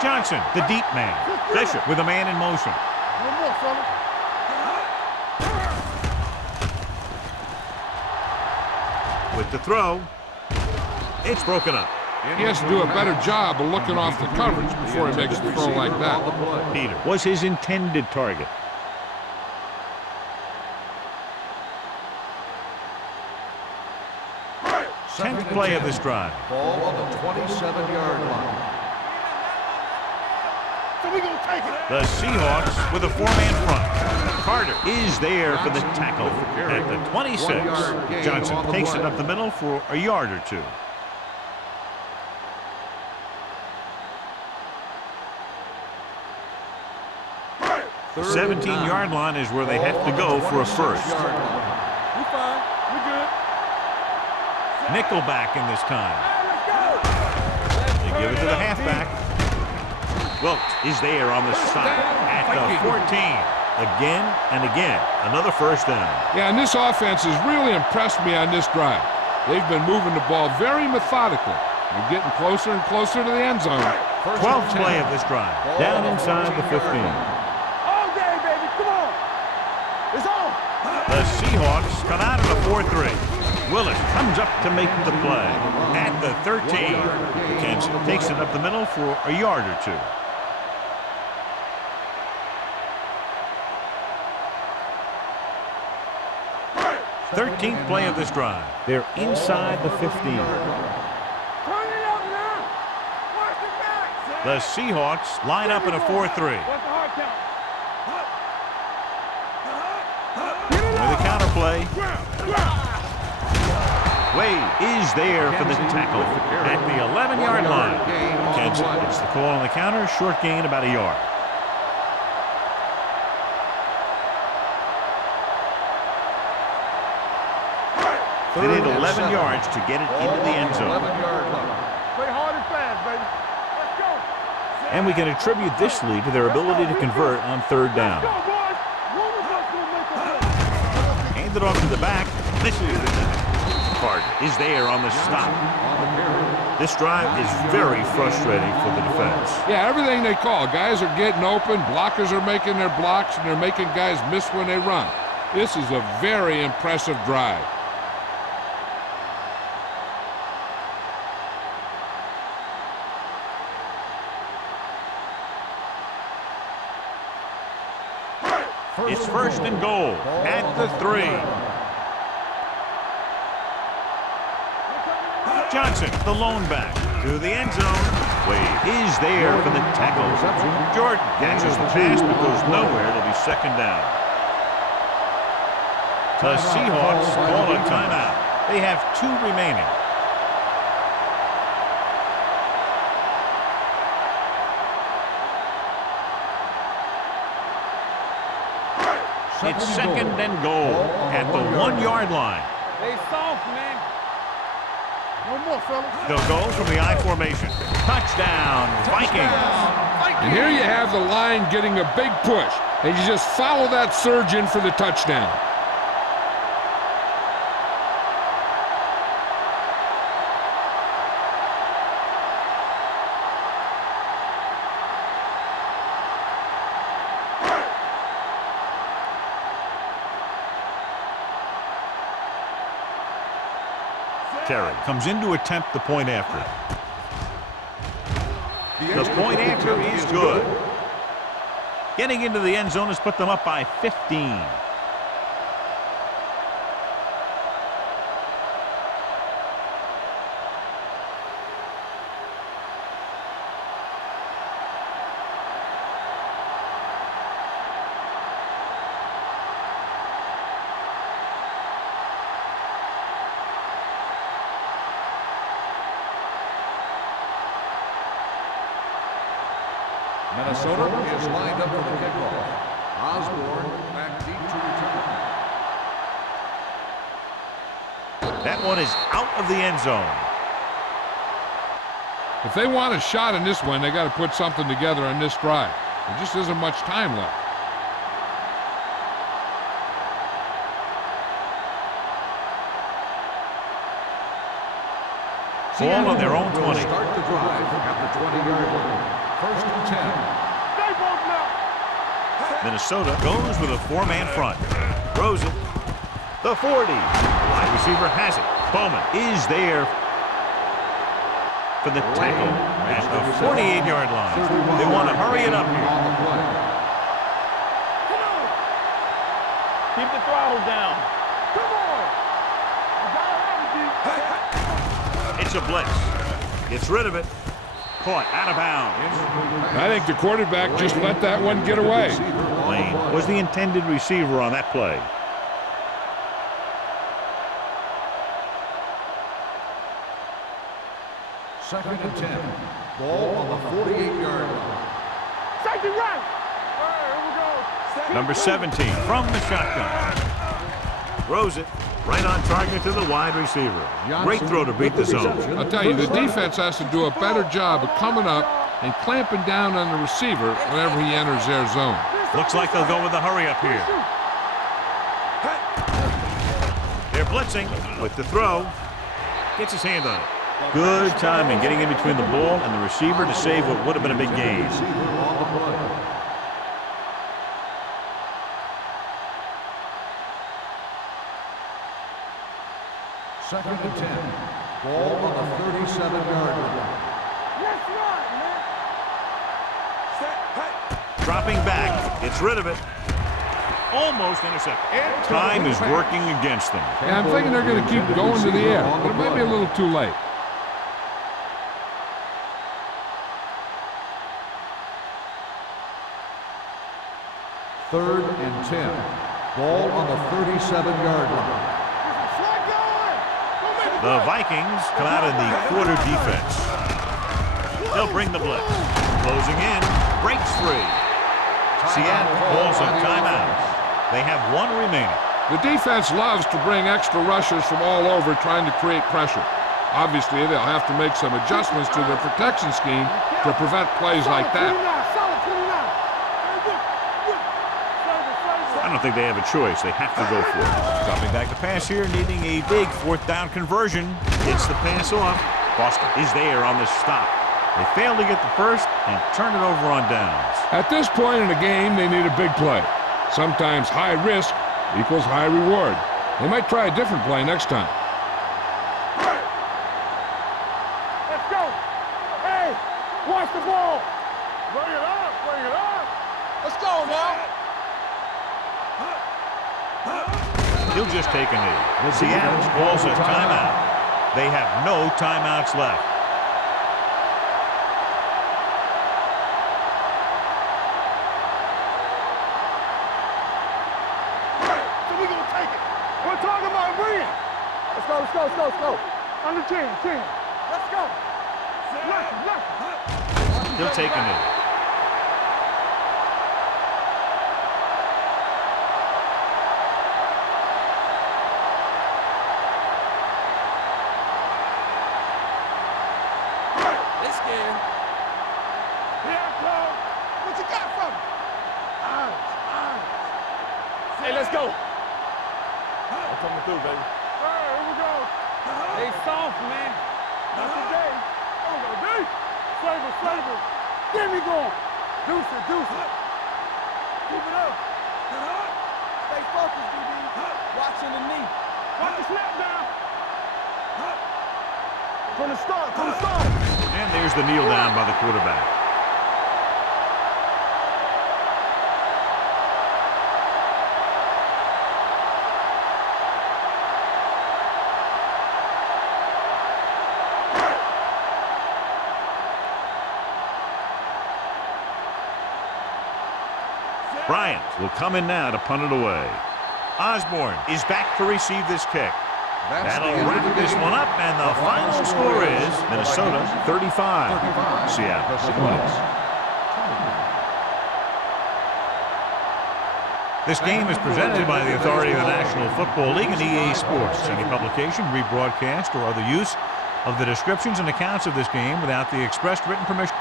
Johnson, the deep man. Bishop with a man in motion. One more, fella. With the throw, it's broken up. He has to do a better job of looking off the coverage before he makes the throw like that. Peter was his intended target. Tenth play of this drive. Ball on the 27-yard line. So we gonna take it. The Seahawks with a four-man front. Carter is there for the tackle at the 26. Johnson takes it up the middle for a yard or two. The 17-yard line is where they have to go for a first. We fine. We good. Nickelback in this time. They give it to the halfback. Wilkes is there on the stop at the 14. Again and again, another first down. Yeah, and this offense has really impressed me on this drive. They've been moving the ball very methodically and getting closer and closer to the end zone. 12th play of this drive, down inside the 15. All day, baby. Come on. It's on. The Seahawks come out in a 4-3. Willis comes up to make the play at the 13. Kansas takes it up the middle for a yard or two. 13th play of this drive. They're inside the 15. Turn it up now. Watch the back. The Seahawks line up in a 4-3. What's the hard count? With a counter play. Wade is there for the tackle at the 11-yard line. Kansas gets the call on the counter. Short gain, about a yard. They need 11 yards to get it into the end zone. 11-yard line. Play hard and fast, baby. Let's go. And we can attribute this lead to their ability to convert on third down. Go, boys. One of us will make a play. Hand it off to the back. Misses. Carter is there on the stop. On the carry. This drive is very frustrating for the defense. Yeah, everything they call. Guys are getting open, blockers are making their blocks, and they're making guys miss when they run. This is a very impressive drive. It's first and goal at the 3. Johnson, the lone back, to the end zone. Wade is there for the tackle. Jordan catches the pass but goes nowhere. It'll be second down. The Seahawks call a timeout. They have 2 remaining. It's second and goal at the 1-yard line. They soft, man. No more, fellas. They'll go from the I formation. Touchdown, Vikings. And here you have the line getting a big push, and you just follow that surge in for the touchdown. Terry comes in to attempt the point after. The point after is good. Getting into the end zone has put them up by 15. Minnesota is lined up for the kickoff. Osborne back deep to return. That one is out of the end zone. If they want a shot in this one, they got to put something together on this drive. There just isn't much time left. Ball on their own 20. Start the drive at the 20-yard line. First and 10. Stay both now. Minnesota goes with a 4-man front. Throws it. The 40. Wide receiver has it. Bowman is there for the tackle at the 48-yard line. They want to hurry it up here. Come on. Keep the throttle down. Come on. You got it, It's a blitz. Gets rid of it. Caught out of bounds. I think the quarterback just let that one get away. Lane was the intended receiver on that play. Second and 10. Ball on the 48-yard line. Safety right. All right, here we go. Number 17 from the shotgun. Throws it right on target to the wide receiver. Great throw to beat the zone. I'll tell you, the defense has to do a better job of coming up and clamping down on the receiver whenever he enters their zone. Looks like they'll go with the hurry up here. They're blitzing with the throw. Gets his hand on it. Good timing getting in between the ball and the receiver to save what would have been a big gain. Second and 10. Ball on the 37-yard line. Let's run, man. Dropping back. Gets rid of it. Almost intercepted. Time is working against them. Yeah, I'm thinking they're going to keep going to the air, but it might be a little too late. Third and 10. Ball on the 37-yard line. The Vikings come out in the quarter defense. They'll bring the blitz. Closing in. Breaks free. Seattle calls a timeout. They have 1 remaining. The defense loves to bring extra rushers from all over trying to create pressure. Obviously, they'll have to make some adjustments to their protection scheme to prevent plays like that. I don't think they have a choice. They have to go for it. Dropping back to pass here, needing a big 4th down conversion. Gets the pass off. Boston is there on the stop. They failed to get the first and turn it over on downs. At this point in the game, they need a big play. Sometimes high risk equals high reward. They might try a different play next time. Let's go. Hey, watch the ball. Bring it up, bring it up. Let's go now. He'll just take a knee. Seattle calls a timeout. They have no timeouts left. So we're going to take it. We're talking about win. Let's go, let's go, let's go, let's go. Under 10, 10. Let's go. Left. He'll take a knee. What you got from me? Honest. Hey, let's go. I'm coming through, baby. All right, here we go. They soft, man. Not today. Come on, D. Flavor. Get me going. Deuce it. Keep it up. Stay focused, DB. Watching the knee. Watch the snap down. From the start. And there's the kneel down by the quarterback. Bryant will come in now to punt it away. Osborne is back to receive this kick. That'll wrap this one up, and the final score is Minnesota 35, Seattle 20. This game is presented by the authority of the National Football League and EA Sports. Any publication, rebroadcast, or other use of the descriptions and accounts of this game without the expressed written permission